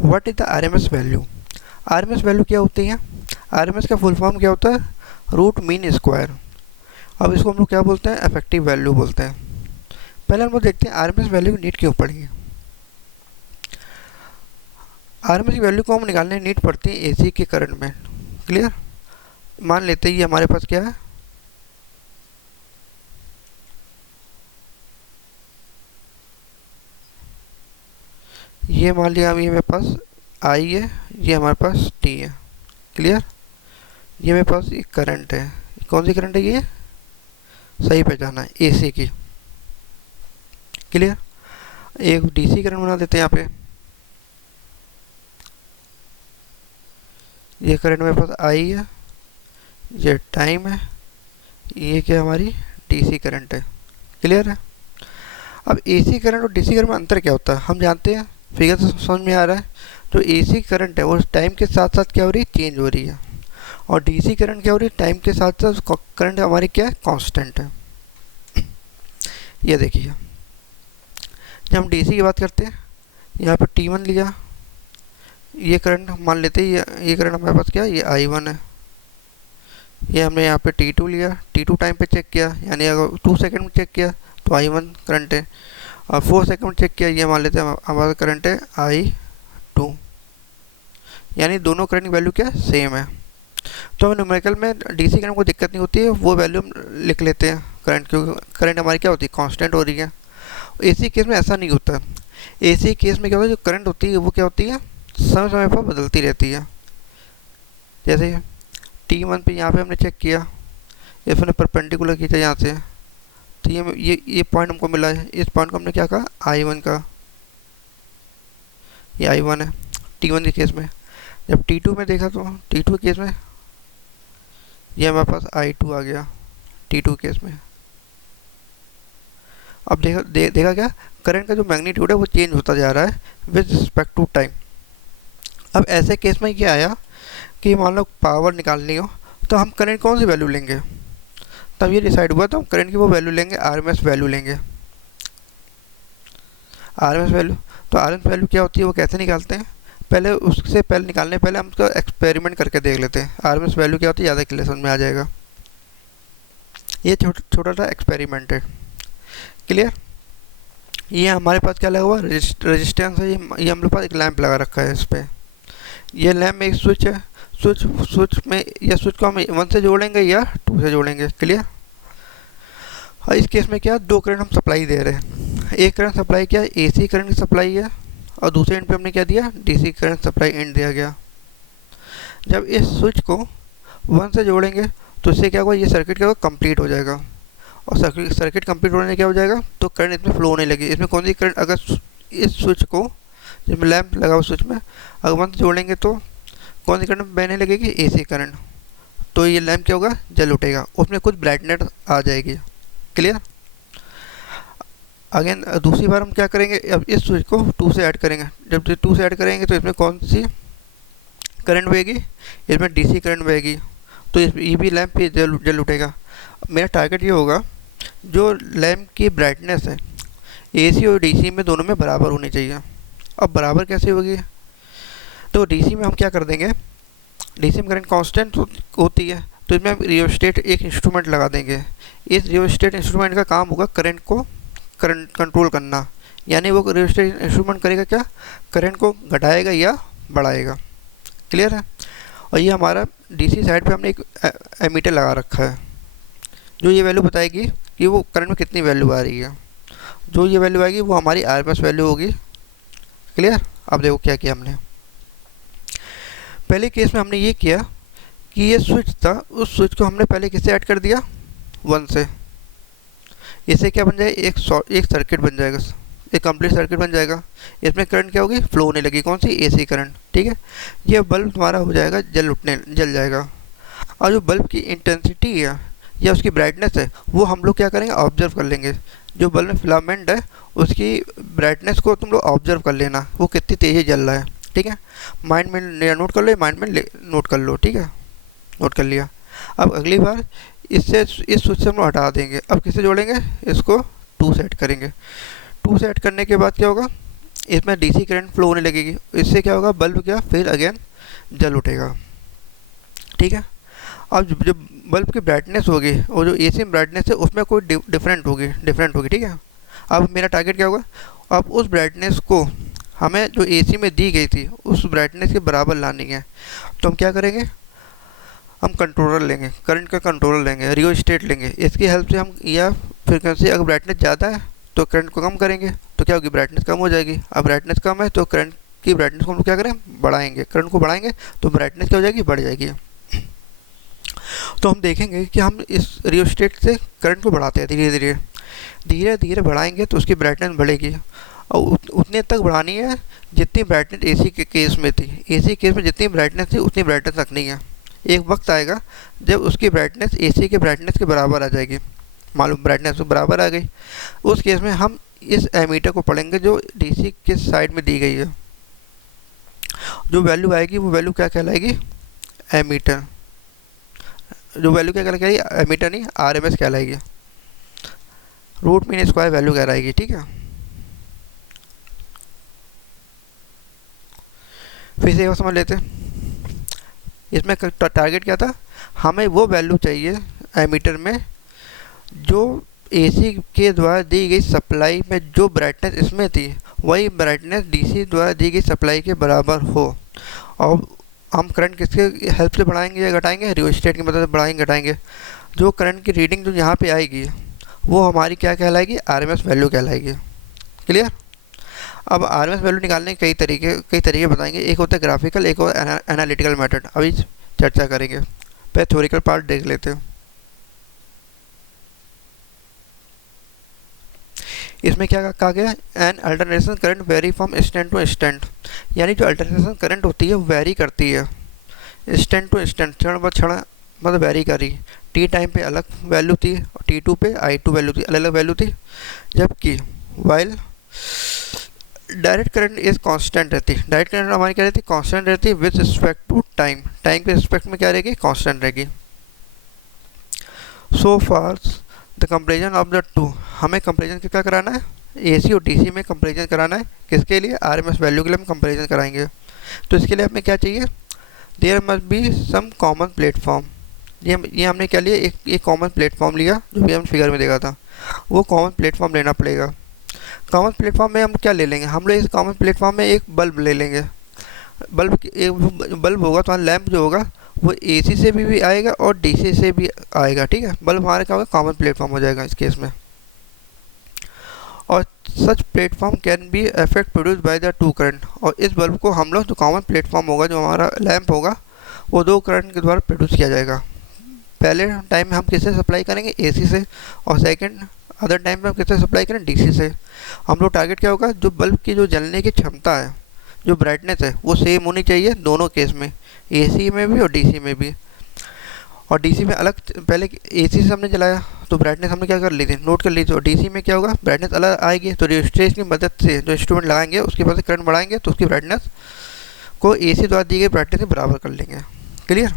What is the RMS value? RMS value क्या होती है? आरएमएस का फुल फॉर्म क्या होता है? Root mean square. अब इसको हम लोग क्या बोलते हैं? इफेक्टिव वैल्यू बोलते हैं। पहले हम लोग देखते हैं आरएमएस वैल्यू की नीड क्यों पड़ी है। आरएमएस की वैल्यू को हम निकालने नीड पड़ती है एसी के करंट में। क्लियर? मान लेते हैं ये हमारे पास क्या है, ये मान लिया अभी मेरे पास आई है, ये हमारे पास टी है। क्लियर? ये मेरे पास एक करंट है, कौन सी करंट है ये? सही पहचाना है, एसी की। क्लियर? एक डीसी करंट बना देते हैं यहाँ पे। ये करंट मेरे पास आई है, ये टाइम है, ये क्या हमारी डीसी करंट है। क्लियर है? अब एसी करंट और डीसी करंट में अंतर क्या होता है हम जानते हैं, फिगर से समझ में आ रहा है। जो एसी करंट है वो टाइम के साथ साथ क्या हो रही है? चेंज हो रही है। और डीसी करंट क्या हो रही है? टाइम के साथ साथ करंट हमारी क्या है? कांस्टेंट है। ये देखिए, जब हम डीसी की बात करते हैं, यहाँ पर T1 लिया, ये करंट मान लेते हैं, ये करंट हमारे पास क्या है? ये I1 है। ये हमने यहाँ पे T2 लिया, T2 टाइम पे चेक किया, यानी अगर 2 सेकंड में चेक किया तो I1 करंट है। और 4 सेकंड में चेक किया, ये मान लेते हैं हमारा करंट है I2। यानी दोनों करंट की वैल्यू क्या है? सेम है। तो हमें न्यूमेरिकल में डीसी करंट को दिक्कत नहीं होती है, वो वैल्यू हम लिख लेते हैं करंट, क्योंकि करंट हमारी क्या होती है? कांस्टेंट हो रही है। एसी केस में ऐसा नहीं होता। एसी केस में क्या होता है? जो करंट होती है वो क्या होती है? समय समय पर बदलती रहती है। जैसे T1 पे यहाँ पे हमने चेक किया, ये हमने परपेंडिकुलर खींचा यहाँ से, तो ये पॉइंट हमको मिला है। इस पॉइंट को हमने क्या कहा? I1 का, ये I1 है T1 के केस में। जब T2 में देखा तो T2 के केस में ये हमारे पास I2 आ गया T2 केस में। अब देखा क्या? करंट का जो मैग्नीट्यूड है वो चेंज होता जा रहा है विद रिस्पेक्ट टू टाइम। अब ऐसे केस में क्या आया कि मान लो पावर निकालनी हो तो हम करंट कौन सी वैल्यू लेंगे? तब ये डिसाइड हुआ तो हम करंट की वो वैल्यू लेंगे, आरएमएस वैल्यू लेंगे। आरएमएस वैल्यू, तो आरएमएस वैल्यू क्या होती है वो कैसे निकालते हैं? पहले उससे पहले निकालने पहले हम उसका एक्सपेरिमेंट करके देख लेते हैं। आरएमएस वैल्यू क्या होती है ज़्यादा क्लियर समझ में आ जाएगा। ये छोटा सा एक्सपेरिमेंट है। क्लियर? ये हमारे पास क्या लगा हुआ? रेजिस्टेंस है। ये हम लोग पास एक लैंप लगा रखा है इस पर। ये लैंप में एक स्विच है, स्विच में, या स्विच को हम 1 से जोड़ेंगे या 2 से जोड़ेंगे। क्लियर? और इस केस में क्या, 2 करंट हम सप्लाई दे रहे हैं। एक करंट सप्लाई क्या है? एसी करंट की सप्लाई है, और दूसरे एंड पे हमने क्या दिया? डीसी करंट सप्लाई एंड दिया गया। जब इस स्विच को 1 से जोड़ेंगे तो इससे क्या होगा? ये सर्किट क्या होगा? कंप्लीट हो जाएगा। और सर्किट कंप्लीट होने से क्या हो जाएगा? तो करंट इसमें फ्लो होने लगी। इसमें कौन सी करंट, अगर इस स्विच को, जिसमें लैंप लगा हुआ स्विच में, अगर 1 से जोड़ेंगे तो कौन सी करंट बहने लगेगी? AC current. तो ये लैंप क्या होगा? जल उठेगा, उसमें कुछ ब्राइटनेस आ जाएगी। क्लियर? अगेन दूसरी बार हम क्या करेंगे? अब इस स्विच को 2 से ऐड करेंगे। जब 2 से ऐड करेंगे तो इसमें कौन सी करंट बहेगी? इसमें डीसी करंट बहेगी। तो ये भी लैंप भी जल उठेगा। मेरा टारगेट ये होगा, जो लैंप की ब्राइटनेस है एसी और डीसी में दोनों में बराबर होनी चाहिए। अब बराबर कैसे होगी? तो डीसी में हम क्या कर देंगे? डीसी में करंट कांस्टेंट होती है, तो इसमें हम रियोस्टेट एक इंस्ट्रूमेंट लगा देंगे। इस रियोस्टेट इंस्ट्रूमेंट का काम होगा करंट को कंट्रोल करना। यानी वो रियोस्टेट इंस्ट्रूमेंट करेगा क्या? करंट को घटाएगा या बढ़ाएगा। क्लियर है? और ये हमारा डीसी साइड पे हमने एक एमीटर लगा रखा है, जो ये वैल्यू बताएगी कि वो करंट में कितनी वैल्यू आ रही है। जो ये वैल्यू आएगी वो हमारी आरएमएस वैल्यू होगी। क्लियर? अब देखो क्या किया हमने। पहले केस में हमने ये किया कि ये स्विच था, उस स्विच को हमने पहले किससे ऐड कर दिया? 1 से। इससे क्या बन जाए? एक सर्किट बन जाएगा, एक कंप्लीट सर्किट बन जाएगा। इसमें करंट क्या होगी? फ्लो होने लगी। कौन सी? AC current. ठीक है? ये बल्ब तुम्हारा हो जाएगा जल जाएगा। और जो बल्ब की इंटेंसिटी है या उसकी ब्राइटनेस है वो हम लोग क्या करेंगे? ऑब्जर्व कर लेंगे। जो बल्ब में फिलामेंट है उसकी ब्राइटनेस को तुम लोग ऑब्जर्व कर लेना, वो कितनी तेज़ी जल रहा है। ठीक है? माइंड में नोट कर लो, माइंड में नोट कर लो। ठीक है? नोट कर लिया। अब अगली बार इससे इस स्विच से हम लोग हटा देंगे। अब किससे जोड़ेंगे? इसको 2 से ऐड करेंगे। 2 से ऐड करने के बाद क्या होगा? इसमें डीसी करंट फ्लो होने लगेगी। इससे क्या होगा, बल्ब क्या फिर अगेन जल उठेगा। ठीक है। अब जो बल्ब की ब्राइटनेस होगी और जो एसी में ब्राइटनेस है उसमें कोई डिफरेंट होगी। ठीक है। अब मेरा टारगेट क्या होगा, अब उस ब्राइटनेस को हमें जो एसी में दी गई थी उस ब्राइटनेस के बराबर लानी है। तो हम क्या करेंगे, हम कंट्रोलर लेंगे, करंट का कंट्रोलर लेंगे, रियोस्टेट लेंगे। इसकी हेल्प से हम, या फ्रिक्वेंसी अगर ब्राइटनेस ज़्यादा है तो करंट को कम करेंगे, तो क्या होगी, ब्राइटनेस कम हो जाएगी। अब ब्राइटनेस कम है तो करंट की ब्राइटनेस को हम लोग क्या करें, बढ़ाएंगे। करंट को बढ़ाएंगे तो ब्राइटनेस क्या हो जाएगी, बढ़ जाएगी। तो हम देखेंगे कि हम इस रियोस्टेट से करंट को बढ़ाते हैं धीरे धीरे बढ़ाएंगे तो उसकी ब्राइटनेस बढ़ेगी और उतने तक बढ़ानी है जितनी ब्राइटनेस एसी के केस में थी। एसी केस में जितनी ब्राइटनेस थी उतनी ब्राइटनेस रखनी है। एक वक्त आएगा जब उसकी ब्राइटनेस एसी के ब्राइटनेस के बराबर आ जाएगी। मालूम ब्राइटनेस तो बराबर आ गई, उस केस में हम इस एमीटर को पढ़ेंगे जो डीसी के साइड में दी गई है। जो वैल्यू आएगी वो वैल्यू क्या कहलाएगी, एमीटर। जो वैल्यू क्या कहलाएगी, एमीटर नहीं, आरएमएस कहलाएगी, रूट मीन स्क्वायर वैल्यू कहलाएगी। ठीक है। फिर से एक बार समझ लेते हैं, इसमें टारगेट क्या था, हमें वो वैल्यू चाहिए एमीटर में जो एसी के द्वारा दी गई सप्लाई में जो ब्राइटनेस इसमें थी वही ब्राइटनेस डीसी द्वारा दी गई सप्लाई के बराबर हो। और हम करंट किसके हेल्प से बढ़ाएंगे या घटाएंगे, रियोस्टेट की मदद से बढ़ाएंगे घटाएंगे। जो करंट की रीडिंग जो यहाँ पे आएगी वो हमारी क्या कहलाएगी, आरएमएस वैल्यू कहलाएगी। क्लियर। अब आरएमएस वैल्यू निकालने के कई तरीके बताएंगे। एक होता है ग्राफिकल, एक होता है एनालिटिकल मेथड। अभी चर्चा करेंगे, पहले थ्योरिकल पार्ट देख लेते हैं। इसमें क्या कहा गया, an alternation current very from stand to stand, यानी जो अल्टरनेशन करंट होती है वो वेरी करती है स्टैंड टू स्टैंड, क्षण ब क्षण मतलब वेरी कर रही। टी टाइम पे अलग वैल्यू थी और T2 पे I2 वैल्यू थी, अलग अलग वैल्यू थी। जबकि while direct current is constant रहती, डायरेक्ट करंट हमारी क्या रहती, कांस्टेंट रहती with respect to time, time के रिस्पेक्ट में क्या रहेगी, कांस्टेंट रहेगी। So far the comparison of the two, हमें कंपेरिजन क्या कराना है, एसी और डीसी में कंपेरिजन कराना है। किसके लिए, आरएमएस वैल्यू के लिए हम कंपेरिजन कराएंगे। तो इसके लिए हमें क्या चाहिए, there must be some common platform. ये हमने क्या लिया, एक कॉमन प्लेटफॉर्म लिया जो भी हम फिगर में देखा था, वो कॉमन प्लेटफॉर्म लेना पड़ेगा। कॉमन प्लेटफॉर्म में हम क्या ले लेंगे, हम लोग इस कॉमन प्लेटफॉर्म में एक बल्ब ले लेंगे। एक बल्ब होगा तो लैंप जो होगा वो एसी से भी आएगा और डीसी से भी आएगा। ठीक है। बल्ब हमारा क्या होगा, कॉमन प्लेटफॉर्म हो जाएगा इस केस में। और such platform can be effect produce by the two current, और इस बल्ब को हम लोग जो कॉमन प्लेटफॉर्म होगा, जो हमारा लैंप होगा, वो दो करंट के द्वारा प्रोड्यूस किया जाएगा। पहले टाइम में हम किससे सप्लाई करेंगे, एसी से, और सेकंड अदर टाइम में हम किससे सप्लाई करें, डीसी से। हम लोग टारगेट क्या होगा, जो बल्ब की जो जलने की क्षमता है, जो ब्राइटनेस है, वो सेम होनी चाहिए दोनों केस में, एसी में भी और डीसी में भी। और डीसी में अलग, पहले एसी से हमने जलाया तो ब्राइटनेस हमने क्या कर ली थी, नोट कर ली थी, और डीसी में क्या होगा, ब्राइटनेस अलग आएगी। तो रियोस्टेट की मदद से जो इंस्ट्रूमेंट लगाएंगे उसके बाद करंट बढ़ाएंगे तो उसकी ब्राइटनेस को एसी द्वारा दी गई ब्राइटनेस से बराबर कर लेंगे। Clear.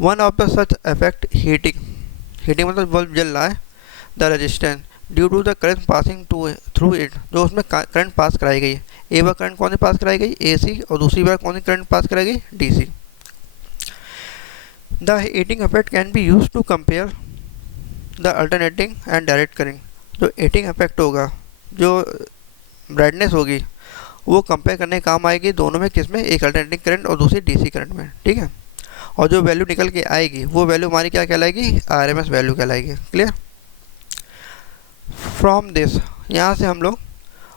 One of the such effect heating मतलब बल्ब जल रहा है, the resistance due to the current passing through it, जो उसमें करंट पास कराई गई है। एक बार करंट कौन सी पास कराई गई, एसी, और दूसरी बार कौन सी करंट पास कराई गई, DC. The heating effect can be use to compare the alternating and direct current. जो हीटिंग इफेक्ट होगा, जो ब्राइटनेस होगी, वो कंपेयर करने का काम आएगी दोनों में, किसमें, एक अल्टरनेटिंग करंट और दूसरी डीसी करंट में। ठीक है। और जो वैल्यू निकल के आएगी वो वैल्यू हमारी क्या कहलाएगी, आरएमएस वैल्यू कहलाएगी। क्लियर। फ्रॉम दिस, यहाँ से हम लोग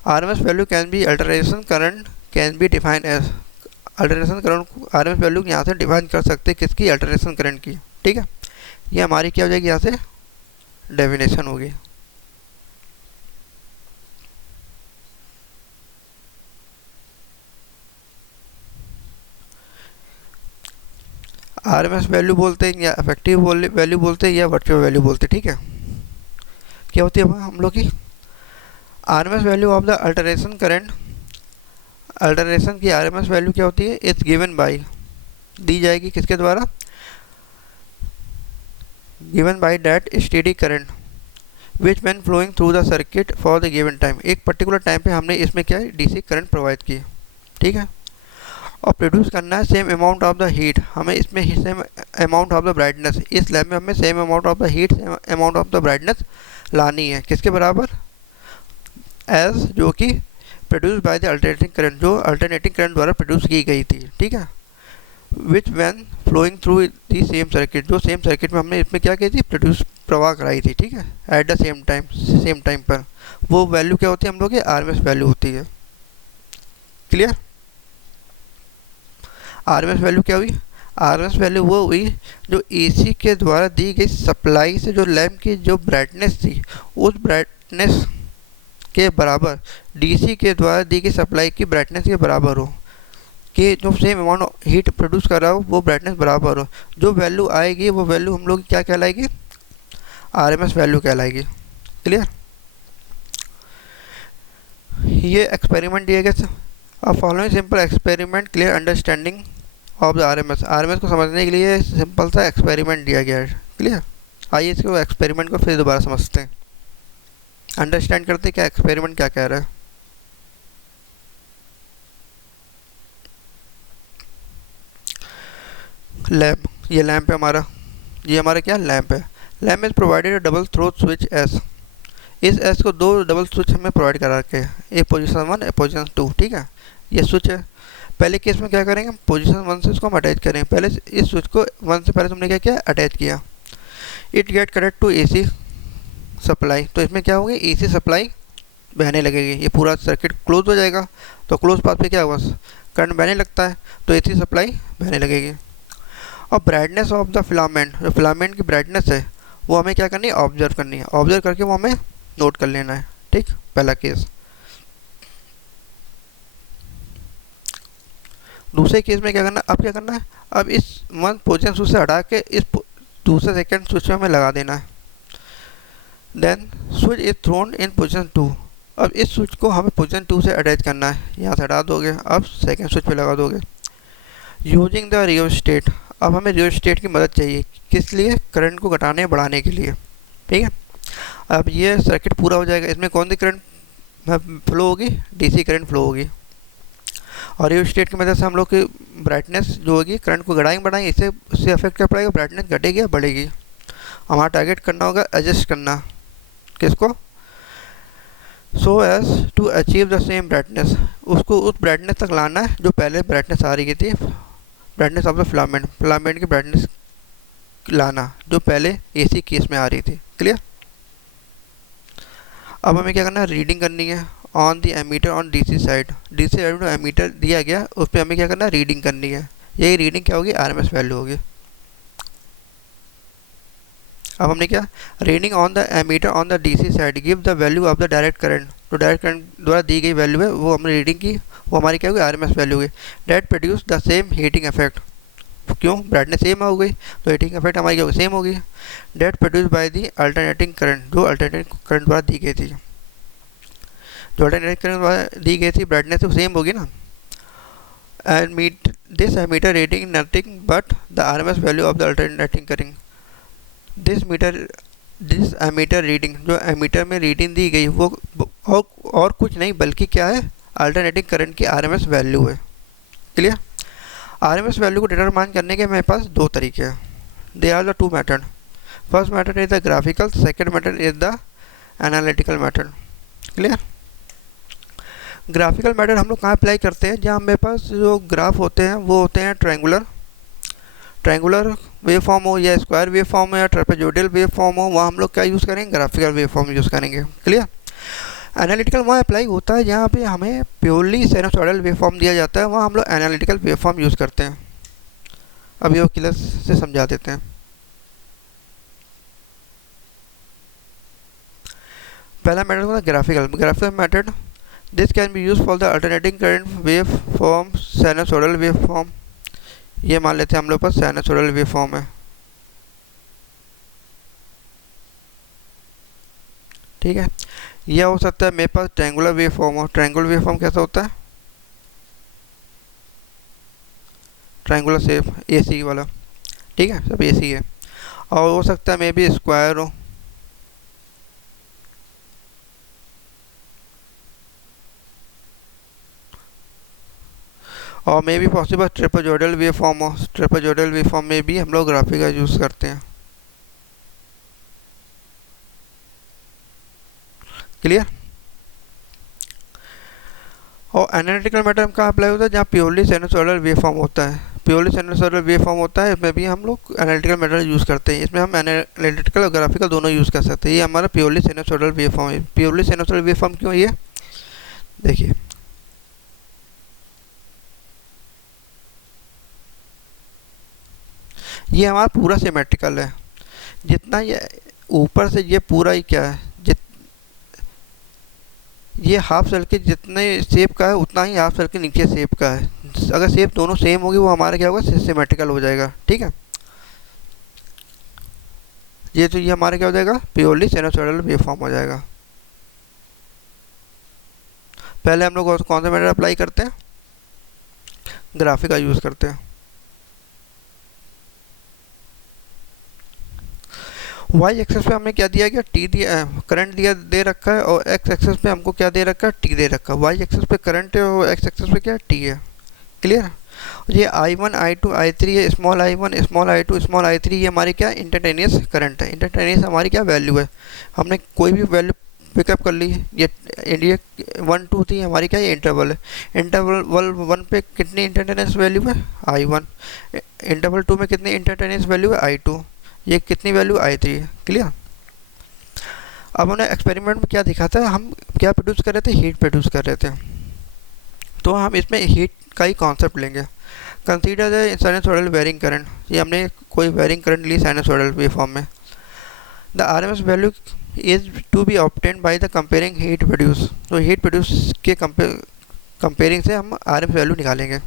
RMS value can be alternation current can be define as, alternation current RMS value यहाँ से डिफाइन कर सकते हैं, किसकी, अल्टरनेशन करंट की। ठीक है। ये हमारी क्या हो जाएगी, यहाँ से डेफिनेशन होगी। आरएमएस वैल्यू बोलते हैं या इफेक्टिव वैल्यू बोलते हैं या वर्चुअल वैल्यू बोलते हैं। ठीक है। क्या होती है हम लोग की RMS value of the alternation current, alternation की आरएमएस वैल्यू क्या होती है, इट्स गिवन बाय, दी जाएगी किसके द्वारा, given by that steady current, which when flowing through the circuit for the given time, एक पर्टिकुलर टाइम पे हमने इसमें क्या है डीसी करंट प्रोवाइड की, ठीक है। और प्रोड्यूस करना है same amount of the heat, हमें इसमें same amount of the brightness, इस लैब में हमें same amount of the heat same amount of the brightness लानी है, किसके बराबर, एज जो कि produce by the alternating current, जो अल्टरनेटिंग करंट द्वारा प्रोड्यूस की गई थी, ठीक है। Which when flowing through the same circuit, जो सेम सर्किट में हमने इसमें क्या की थी प्रोड्यूस प्रवाह कराई थी, ठीक है, एट द सेम टाइम पर, वो वैल्यू क्या होती है हम लोग की आरएमएस वैल्यू होती है। क्लियर। आरएमएस वैल्यू क्या हुई, आरएमएस वैल्यू वो हुई जो एसी के द्वारा दी गई सप्लाई से जो लैम्प की जो ब्राइटनेस थी उस ब्राइटनेस के बराबर डीसी के द्वारा दी गई सप्लाई की ब्राइटनेस के बराबर हो, कि जो सेम अमाउंट हीट प्रोड्यूस कर रहा हो वो ब्राइटनेस बराबर हो, जो वैल्यू आएगी वो वैल्यू हम लोग क्या कहलाएगी, आरएमएस वैल्यू कहलाएगी। क्लियर। ये एक्सपेरिमेंट दिया गया। अब following simple experiment clear understanding of the RMS, RMS को समझने के लिए सिंपल सा एक्सपेरिमेंट दिया गया है। क्लियर। आइए इसको एक्सपेरिमेंट को फिर दोबारा समझते हैं, अंडरस्टैंड करते हैं क्या एक्सपेरिमेंट क्या कह रहा है। लैम्प, ये लैम्प है हमारा, ये हमारा क्या लैम्प है। Lamp is provided double throw switch S, इस एस को दो डबल स्विच हमें प्रोवाइड करा रखे हैं, एक पोजीशन 1 एक पोजीशन 2, ठीक है। ये स्विच है, पहले केस में क्या करेंगे पोजीशन 1 से इसको हम अटैच करेंगे, पहले इस स्विच को 1 से पहले हमने क्या किया अटैच किया। It get connect to AC supply, तो इसमें क्या होगी एसी सप्लाई बहने लगेगी, ये पूरा सर्किट क्लोज हो जाएगा, तो क्लोज पाथ पे क्या होगा करंट बहने लगता है, तो एसी सप्लाई बहने लगेगी। और ब्राइटनेस ऑफ द फिलामेंट, जो फिलामेंट की ब्राइटनेस है वो हमें क्या करनी है ऑब्जर्व करनी है, ऑब्जर्व करके वो हमें नोट कर लेना है, ठीक। पहला केस। दूसरे केस में क्या करना है, अब क्या करना है, अब इस 1 पोजीशन स्विच से हटा के इस दूसरे सेकंड स्विच में हमें लगा देना है। Then switch is thrown in position 2, अब इस स्विच को हमें पोजीशन 2 से अटैच करना है, यहाँ से हटा दोगे, अब सेकंड स्विच पे लगा दोगे। यूजिंग द रियोस्टेट, अब हमें रियोस्टेट की मदद चाहिए, किस लिए, करंट को घटाने बढ़ाने के लिए, ठीक है। अब ये सर्किट पूरा हो जाएगा, इसमें कौन सी करंट फ्लो होगी, डीसी करंट फ्लो होगी, और रियोस्टेट की मदद से हम लोग की ब्राइटनेस जो होगी करंट को घटाएंगे बढ़ाएंगे, इससे अफेक्ट क्या पड़ेगा, ब्राइटनेस घटेगी या बढ़ेगी। हमारा टारगेट करना होगा एडजस्ट करना, किसको, so as to achieve the same brightness, उसको उस ब्राइटनेस तक लाना है जो पहले ब्राइटनेस आ रही थी, brightness of the filament, filament की ब्राइटनेस लाना जो पहले एसी केस में आ रही थी। क्लियर। अब हमें क्या करना है, रीडिंग करनी है on the ammeter on DC side, DC side में एमीटर दिया गया उस पर हमें क्या करना है, रीडिंग करनी है, यही रीडिंग क्या होगी आरएमएस वैल्यू होगी। अब हमने क्या, reading on the ammeter on the DC side give the value of the direct current, जो डायरेक्ट करंट द्वारा दी गई वैल्यू है वो हमने रीडिंग की, वो हमारी क्या होगी आरएमएस वैल्यू होगी। That produce the same heating effect, क्यों ब्राइटनेस सेम हो गई तो हीटिंग इफेक्ट हमारी क्या होगी सेम होगी। That produce by the alternating current, जो अल्टरनेटिंग करंट द्वारा दी गई थी, जो अल्टरनेटिंग करंट द्वारा दी गई थी ब्राइटनेस तो सेम होगी ना। And meet this ammeter reading nothing but the RMS value of the alternating current, this ammeter reading, जो एमीटर में रीडिंग दी गई वो और कुछ नहीं बल्कि क्या है अल्टरनेटिंग करंट की आरएमएस वैल्यू है। क्लियर। आरएमएस वैल्यू को डिटरमाइन करने के मेरे पास दो तरीके हैं, they are the two method, first method is the graphical, second method is the analytical method. Clear. Graphical method हम लोग कहाँ अप्लाई करते हैं, जहाँ मेरे पास जो ग्राफ होते हैं वो होते हैं ट्रायंगुलर वेव फॉर्म हो या स्क्वायर वेव फॉर्म हो या ट्रेपेजोइडल वेव फॉर्म हो, वहाँ हम लोग क्या यूज़ करेंगे ग्राफिकल वेव फॉर्म यूज़ करेंगे। क्लियर। एनालिटिकल वहाँ अप्लाई होता है जहाँ पे हमें प्योरली साइनसॉइडल वेव फॉर्म दिया जाता है, वहाँ हम लोग एनालिटिकल वेव फॉर्म यूज़ करते हैं। अब ये क्लियर से समझा देते हैं। पहला मेथड होता है graphical method, this can be use for the alternating current wave form sinusoidal wave form, ये मान लेते हैं हम लोग पास साइनसॉइडल वेव फॉर्म है, ठीक है। यह हो सकता है मेरे पास ट्रायंगुलर वेव फॉर्म हो, ट्रायंगुलर वेव फॉर्म कैसा होता है, ट्रायंगुलर शेप एसी वाला, ठीक है सब एसी है। और हो सकता है मे बी स्क्वायर हो, और may be possible trapezoidal wave form हो, ट्रेपेजॉइडल वेव फॉर्म में भी हम लोग ग्राफी का यूज़ करते हैं। क्लियर। और एनालिटिकल मेथड कहाँ अप्लाई होता है, जहाँ प्योरली साइनसॉइडल वेव फॉर्म होता है, प्योरली साइनसॉइडल वेव फॉर्म होता है, इसमें भी हम लोग एनालिटिकल मेथड यूज़ करते हैं। इसमें हम एनालिटिकल और ग्राफिकल दोनों यूज़ कर सकते हैं। ये हमारा प्योरली साइनसॉइडल वेव फॉर्म है। प्योरली साइनसॉइडल वेव फॉर्म क्यों है ये देखिए, ये हमारा पूरा सिमेट्रिकल है। जितना ये ऊपर से ये पूरा ही क्या है, ये हाफ सर्कल के जितने शेप का है उतना ही हाफ सर्कल के नीचे शेप का है। अगर शेप दोनों सेम होगी वो हमारा क्या होगा, सिमेट्रिकल हो जाएगा। ठीक है, ये तो ये हमारा क्या हो जाएगा, प्योरली साइनसॉइडल वेव फॉर्म हो जाएगा। पहले हम लोग कौन सा मेथड अप्लाई करते हैं, ग्राफिक का यूज़ करते हैं। वाई एक्सेस पे हमने क्या दिया गया, टी दिया, करंट दिया दे रखा है, और एक्स एक्सेस पे हमको क्या दे रखा है, टी दे रखा है। वाई एक्सेस पे करंट है और एक्स एक्सेस पे क्या टी है। क्लियर। ये I1 I2 I3 है, small I1 small I2 small I3, ये हमारी क्या इंस्टैन्टेनियस करंट है। इंस्टैन्टेनियस हमारी क्या वैल्यू है, हमने कोई भी वैल्यू पिकअप कर ली। ये 1 2 3 हमारी क्या, ये इंटरवल है। इंटरवल 1 पे कितनी इंस्टैन्टेनियस वैल्यू है, I1। इंटरवल 2 में कितनी इंस्टैन्टेनियस वैल्यू है, I2। ये कितनी वैल्यू, I3 है। क्लियर। अब हमने एक्सपेरिमेंट में क्या दिखा था, हम क्या प्रोड्यूस कर रहे थे, हीट प्रोड्यूस कर रहे थे। तो हम इसमें हीट का ही कॉन्सेप्ट लेंगे। Consider the sinusoidal varying current, ये हमने कोई वेरिंग करंट ली साइनसॉइडल वेव फॉर्म में। The RMS value is to be obtained by the comparing heat produce. तो हीट प्रोड्यूस के कंपेयरिंग से हम आरएमएस वैल्यू निकालेंगे।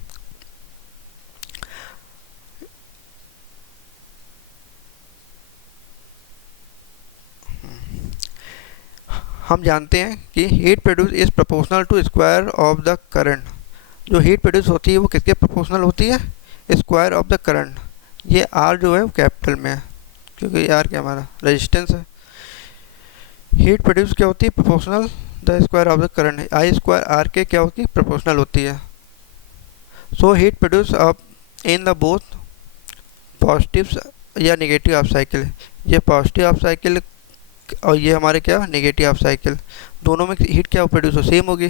हम जानते हैं कि heat produce is proportional to square of the current. जो हीट प्रोड्यूस होती है वो किसके प्रोपोर्शनल होती है, स्क्वायर ऑफ द करंट। ये आर जो है वो कैपिटल में है, क्योंकि आर क्या हमारा रेजिस्टेंस है। हीट प्रोड्यूस क्या होती है, proportional the square of the current. I square R के क्या होती है, प्रोपोर्शनल होती है। So heat produce up in the both positive या नेगेटिव हाफ साइकिल। ये पॉजिटिव हाफ साइकिल और ये हमारे क्या नेगेटिव हाफ साइकिल, दोनों में हीट क्या प्रोड्यूस हो, सेम होगी।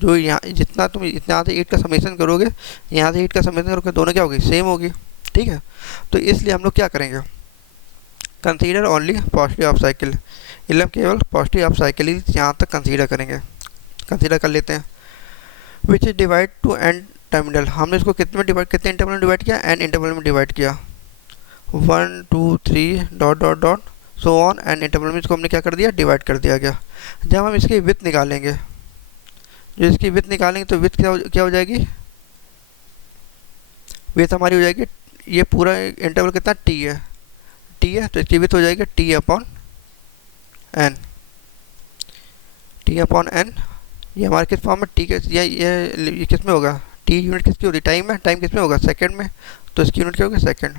जो यहाँ जितना तुम इतना से हीट का समेशन करोगे, यहाँ से हीट का समेशन करोगे, दोनों क्या होगी, सेम होगी। ठीक है, तो इसलिए हम लोग क्या करेंगे, consider only positive half cycle. इसलिए हम केवल पॉजिटिव हाफ साइकिल ही यहाँ तक कंसीडर करेंगे, कंसीडर कर लेते हैं। Which is divide to n terminal, हमने इसको कितने में डिवाइड, कितने इंटरवल में डिवाइड किया, एन इंटरवल में डिवाइड किया। 1 2 3 dot dot dot so on, N interval में इसको हमने क्या कर दिया, डिवाइड कर दिया गया। जब हम इसकी विड्थ निकालेंगे, जो इसकी विड्थ निकालेंगे तो विड्थ क्या हो जाएगी, विड्थ हमारी हो जाएगी, ये पूरा इंटरवल कितना टी है, टी है, तो इसकी विड्थ हो जाएगी T upon n, T upon n. ये हमारे किस फॉर्म में, टी के ये किस में होगा, टी यूनिट किसकी होती है, टाइम में, टाइम किस में होगा, सेकंड में, तो इसकी यूनिट क्या होगी, सेकंड।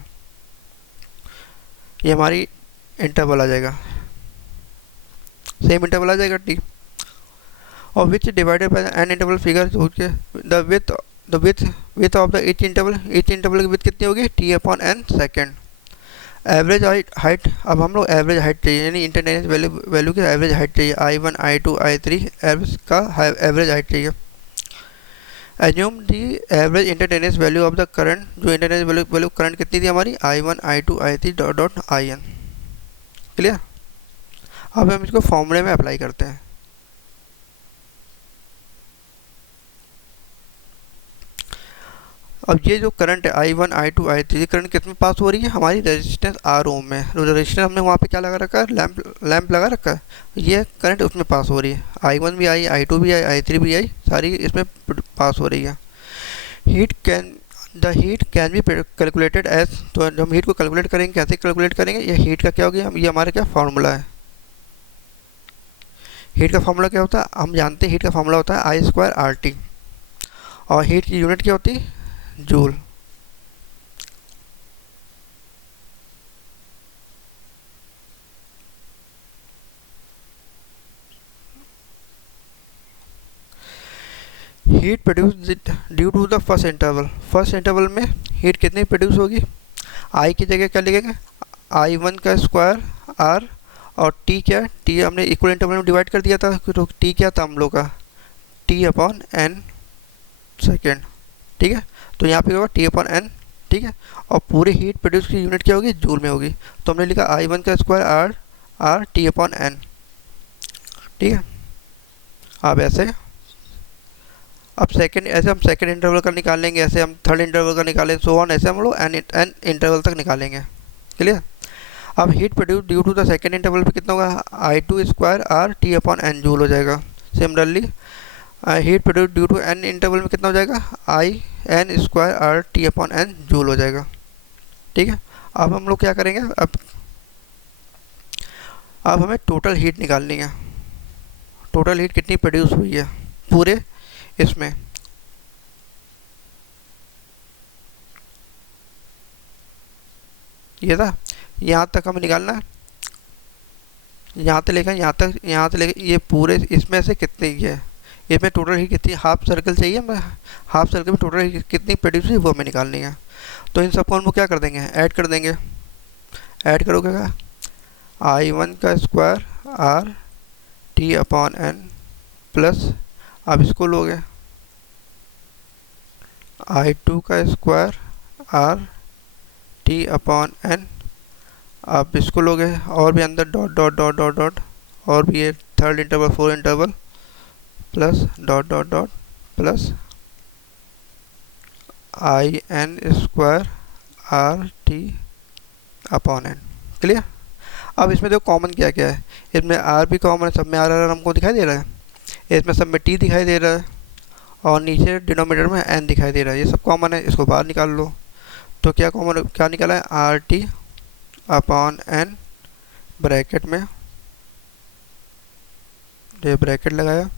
ये हमारी इंटरवल आ जाएगा, सेम इंटरवल आ जाएगा टी। और which divided by an interval figure the width of the each interval की विथ कितनी होगी, T upon N second. Average height, अब हम लोग एवरेज हाइट चाहिए, यानी इंटरनेट वैल्यू की एवरेज हाइट चाहिए। I1 I2 I3 एवरेज का एवरेज हाइट चाहिए। Assume the average instantaneous value of the current, जो इंटरटेनियस वैल्यू करंट कितनी थी हमारी, I1 I2 I3 dot dot IN। Clear. अब हम इसको फॉर्मूले में अप्लाई करते हैं। अब ये जो करंट है I1 I2 I3, ये करंट किस में पास हो रही है, हमारी रेजिस्टेंस R ओम में। रेजिस्टेंस हमने वहाँ पे क्या लगा रखा है, लैंप लगा रखा है, ये करंट उसमें पास हो रही है। I1 भी आई, I2 भी आई, I3 भी आई, सारी इसमें पास हो रही है। The heat can be calculated as, तो जब हम हीट को कैलकुलेट करेंगे, कैसे कैलकुलेट करेंगे, ये हीट का क्या हो गया, ये हमारा क्या फार्मूला है। हीट का फार्मूला क्या होता है, हम जानते हैं हीट का फार्मूला होता है आई स्क्वायर आर टी, और हीट की यूनिट क्या होती है, joule. Heat produce due to the first interval में हीट कितनी प्रोड्यूस होगी, आई की जगह क्या लिखेंगे, I1 का स्क्वायर आर, और टी क्या, टी हमने इक्वल इंटरवल में डिवाइड कर दिया था, तो टी क्या था हम लोग का, टी अपॉन एन सेकेंड, ठीक है। तो यहाँ पे होगा टी अपॉन एन, ठीक है। और पूरी हीट प्रोड्यूस की यूनिट क्या होगी, जूल में होगी। तो हमने लिखा I1 का square R T upon n, ठीक है। अब ऐसे अब ऐसे हम सेकंड इंटरवल का निकाल लेंगे, ऐसे हम थर्ड इंटरवल का निकालेंगे, सो ऑन, ऐसे हम लोग एन इंटरवल तक निकालेंगे, क्लियर। अब heat produce due to the second interval पे कितना होगा, I2 square R T upon n joule हो जाएगा। Similarly heat produce due to n interval में कितना हो जाएगा, I N square R T upon n joule हो जाएगा, ठीक है। अब हम लोग क्या करेंगे, अब हमें टोटल हीट निकालनी है, टोटल हीट कितनी प्रोड्यूस हुई है पूरे इसमें। ये था, यहाँ तक हमें निकालना है, यहाँ से लेकर यहाँ से लेकर ये पूरे इसमें से कितनी है, इसमें टोटल हीट कितनी, हाफ सर्कल चाहिए हमें, हाफ सर्कल में टोटल हीट कितनी प्रोड्यूस हुई वो हमें निकालनी है। तो इन सबको हम लोग क्या कर देंगे, ऐड कर देंगे। ऐड करोगे क्या, I1 का square R T upon n plus, अब इसको लोगे I2 का square R T upon n, आप इसको लोगे और भी अंदर dot dot dot dot dot, और भी ये third interval fourth interval plus dot dot dot plus I N square R T upon n, clear. अब इसमें देखो कॉमन क्या क्या है, इसमें आर भी कॉमन है, सब में आर आर हमको दिखाई दे रहा है, इसमें सब में टी दिखाई दे रहा है, और नीचे डिनोमिनेटर में एन दिखाई दे रहा है, ये सब कॉमन है, इसको बाहर निकाल लो। तो क्या कॉमन, क्या निकाला है, R T upon N bracket में, ये ब्रैकेट लगाया,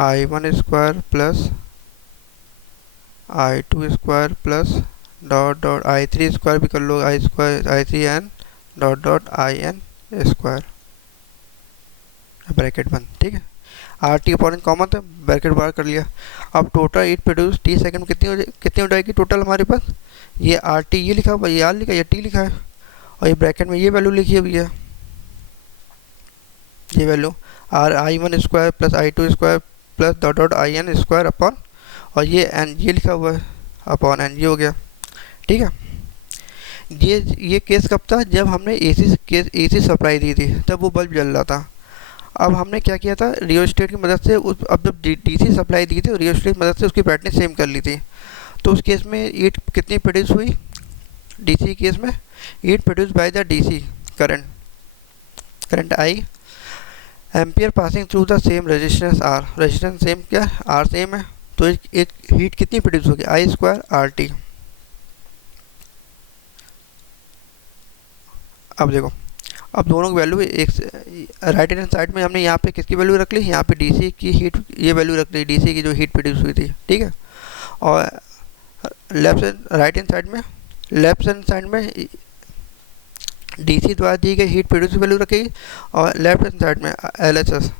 I1 square plus I2 square plus dot dot I3 square भी कर लो, I square I3 N dot dot I N square, bracket बंद, ठीक है। R T upon N common था, ब्रैकेट बाहर कर लिया। अब total heat produce T second में कितनी हो जाएगी टोटल हमारे पास, ये आर टी ये लिखा हुआ, ये आर लिखा, ये टी लिखा है, और ये ब्रैकेट में ये वैल्यू लिखी हुई है, ये value R I1 square plus I2 square plus dot dot I N square upon, और ये एन ये लिखा हुआ है अपॉन एन, ये हो गया, ठीक है। ये केस कब था, जब हमने एसी सप्लाई दी थी, तब वो बल्ब जल रहा था। अब हमने क्या किया था, रियोस्टेट की मदद से अब जब डीसी सप्लाई दी थी, रियोस्टेट की मदद से उसकी ब्राइटनेस सेम कर ली थी। तो उस केस में हीट कितनी प्रोड्यूस हुई, डीसी केस में heat produce by the DC current I ampere passing through the same resistance R, resistance same क्या, आर सेम है, तो एक हीट कितनी प्रोड्यूस होगी, आई स्क्वायर आर टी। अब देखो, अब दोनों की वैल्यू एक राइट हैंड साइड में हमने यहाँ पे किसकी वैल्यू रख ली, यहाँ पे डीसी की हीट ये वैल्यू रख ली, डीसी की जो हीट प्रोड्यूस हुई थी, ठीक है। और लेफ्ट राइट हैंड साइड में डीसी द्वारा दी गई हीट प्रोड्यूस वैल्यू रखेगी, और लेफ्ट हैंड साइड में एलएचएस,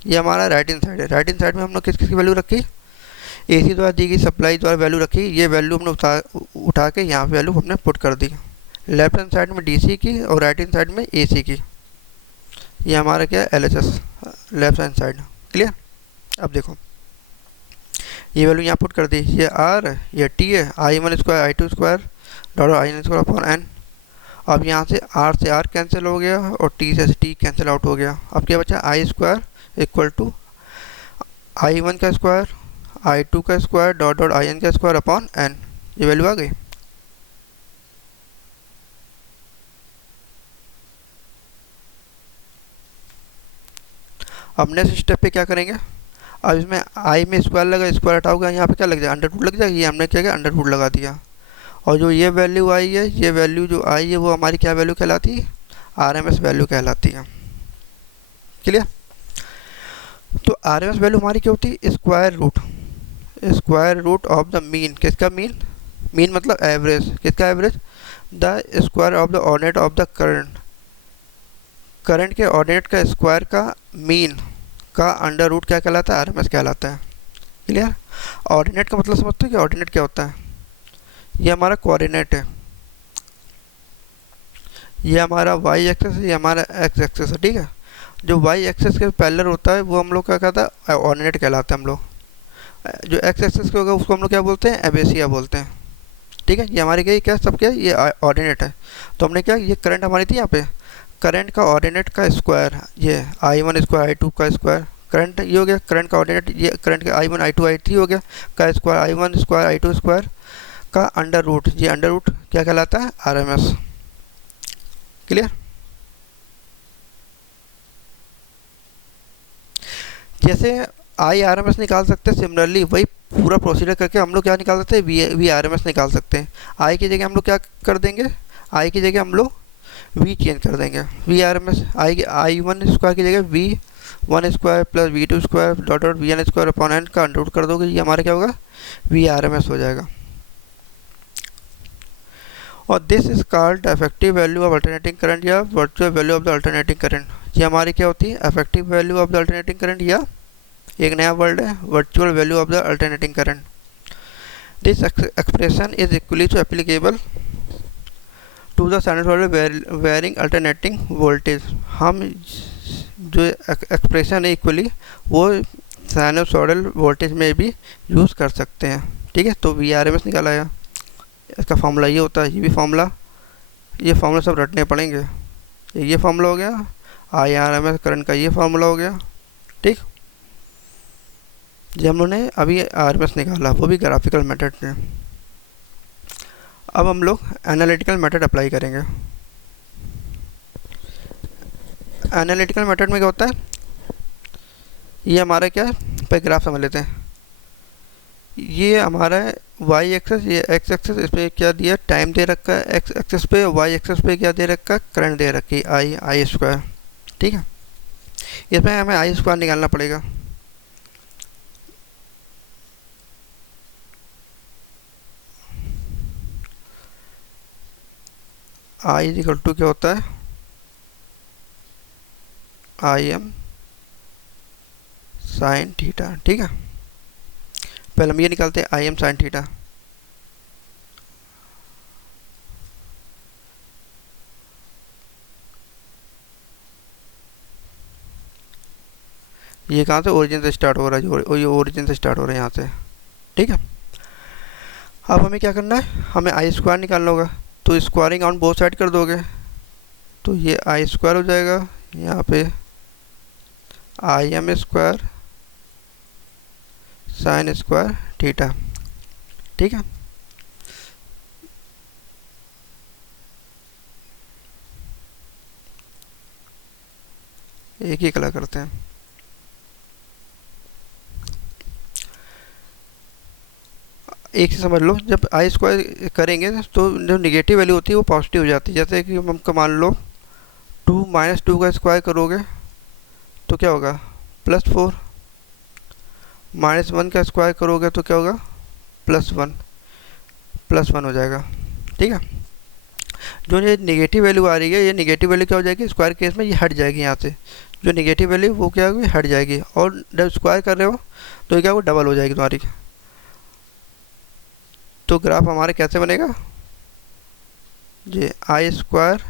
ये हमारा राइट हैंड साइड है। राइट हैंड साइड में हम लोग किस किसकी वैल्यू रखी, एसी द्वारा दी गई सप्लाई द्वारा वैल्यू रखी, ये वैल्यू हमने उठा के यहाँ वैल्यू हमने पुट कर दी, लेफ्ट हैंड साइड में डीसी की और राइट हैंड साइड में एसी की, ये हमारा क्या है LHS left hand side, clear. अब देखो ये वैल्यू यहाँ पुट कर दी, ये आर है, ये टी है, I1 square I2 square dot I N square upon n. अब यहाँ से आर कैंसिल हो गया और टी से टी कैंसिल आउट हो गया। अब क्या बचा, आई स्क्वायर इक्वल टू I1 का स्क्वायर I2 का square dot dot I n का स्क्वायर अपॉन एन, ये वैल्यू आ गई। अब नेक्स्ट स्टेप पे क्या करेंगे, अब इसमें आई में स्क्वायर लगा, स्क्वायर हटाओगे, यहाँ पे क्या लग जाएगा, अंडर रूट लग जाएगा, ये हमने क्या किया अंडर रूट लगा दिया। और जो ये वैल्यू आई है, ये वैल्यू जो आई है वो हमारी क्या वैल्यू कहलाती है, आरएमएस वैल्यू कहलाती है, क्लियर। तो आरएमएस वैल्यू हमारी क्या होती है, square root of the mean, किसका मीन, मीन मतलब एवरेज, किसका average, the square of the ordinate of the current के ऑर्डिनेट का स्क्वायर का मीन, का अंडर रूट क्या कहलाता है, आरएमएस कहलाता है। क्लियर। ऑर्डिनेट का मतलब समझते हो कि ऑर्डिनेट क्या होता है? ये हमारा कोऑर्डिनेट है, ये हमारा वाई एक्सेस है, ये हमारा एक्स एक्सेस है। ठीक है, जो वाई एक्सेस के पैरेलल होता है वो हम लोग क्या कहता है, ऑर्डिनेट कहलाता है हम लोग। जो एक्स एक्सेस के होगा उसको हम लोग क्या बोलते हैं, एबेसिया बोलते हैं। ठीक है, ये हमारे क्या सब क्या ये ऑर्डिनेट है। तो हमने क्या, ये करंट हमारी थी यहाँ पे, करंट का ऑर्डिनेट का स्क्वायर, ये I1 स्क्वायर I2 का स्क्वायर, करंट ये हो गया करंट का ऑर्डिनेट, ये करंट का I1 I2 I3 हो गया का square, I1 square I2 square का अंडर रूट, ये अंडर रूट क्या कहलाता है, आरएमएस। क्लियर। जैसे आई आर एम एस निकाल सकते हैं, सिमिलरली वही पूरा प्रोसीजर करके हम लोग क्या निकाल सकते हैं, वी आर एम एस निकाल सकते हैं। आई की जगह हम लोग क्या कर देंगे, आई की जगह हम लोग वी चेंज कर देंगे, V R M S. I one square की जगह V one square plus V two square dot dot V n square upon n का अंडर रूट कर दोगे, ये हमारा क्या होगा, वी आर एम एस हो जाएगा। और this is called effective value of alternating current या virtual value of the alternating current. ये हमारी क्या होती है, effective value of the alternating current, या एक नया वर्ड है virtual value of the alternating current. This expression is equally to applicable to the sinusoidal varying alternating voltage. हम जो एक्सप्रेशन है इक्वली वो साइनसॉइडल वोल्टेज में भी यूज़ कर सकते हैं। ठीक है, तो वी आर एम एस निकाला है, इसका फॉर्मूला ये होता है, ये भी फॉर्मूला, ये फॉर्मूला सब रटने पड़ेंगे। ये फॉर्मूला हो गया, I R M S current का ये फॉर्मूला हो गया। ठीक, जब हम लोगों ने अभी आर एम एस निकाला वो भी ग्राफिकल मेथड में। अब हम लोग एनालिटिकल मेथड अप्लाई करेंगे। एनालिटिकल मेथड में क्या होता है, ये हमारा क्या है, पे ग्राफ समझ लेते हैं। ये हमारा वाई एक्सेस, ये एक्स एक्सेस, इस पर क्या दिया, टाइम दे रखा है, एक्स एक्सेस पे, वाई एक्सेस पे क्या दे रखा है, करंट दे रखी है आई स्क्वायर। ठीक है, इसमें हमें आई स्क्वायर निकालना पड़ेगा। आई इज इक्वल टू क्या होता है, आई एम साइन थीटा। ठीक है, पहले हम ये निकालते हैं आई एम साइन थीटा। ये कहाँ से, ओरिजिन से स्टार्ट हो रहा है, जो ये ओरिजिन से स्टार्ट हो रहा है यहाँ से। ठीक है, अब हमें क्या करना है, हमें आई स्क्वायर निकालना होगा, तो स्क्वायरिंग ऑन बोथ साइड कर दोगे तो ये आई स्क्वायर हो जाएगा, यहाँ पे आई M square sine square theta. ठीक है, एक ही कला करते हैं। एक से समझ लो, जब आई स्क्वायर करेंगे तो जो निगेटिव वैल्यू होती है वो पॉजिटिव हो जाती है। जैसे कि हम मान लो 2 माइनस 2 का स्क्वायर करोगे तो क्या होगा, +4, -1 का स्क्वायर करोगे तो क्या होगा, +1 हो जाएगा। ठीक है, जो ये नेगेटिव वैल्यू आ रही है, ये नेगेटिव वैल्यू क्या हो जाएगी, स्क्वायर केस में ये हट जाएगी, यहाँ से जो नेगेटिव वैल्यू वो क्या होगी, हट जाएगी। और जब स्क्वायर कर रहे हो तो क्या होगा, डबल हो जाएगी तुम्हारी। तो ग्राफ हमारे कैसे बनेगा, ये आई स्क्वायर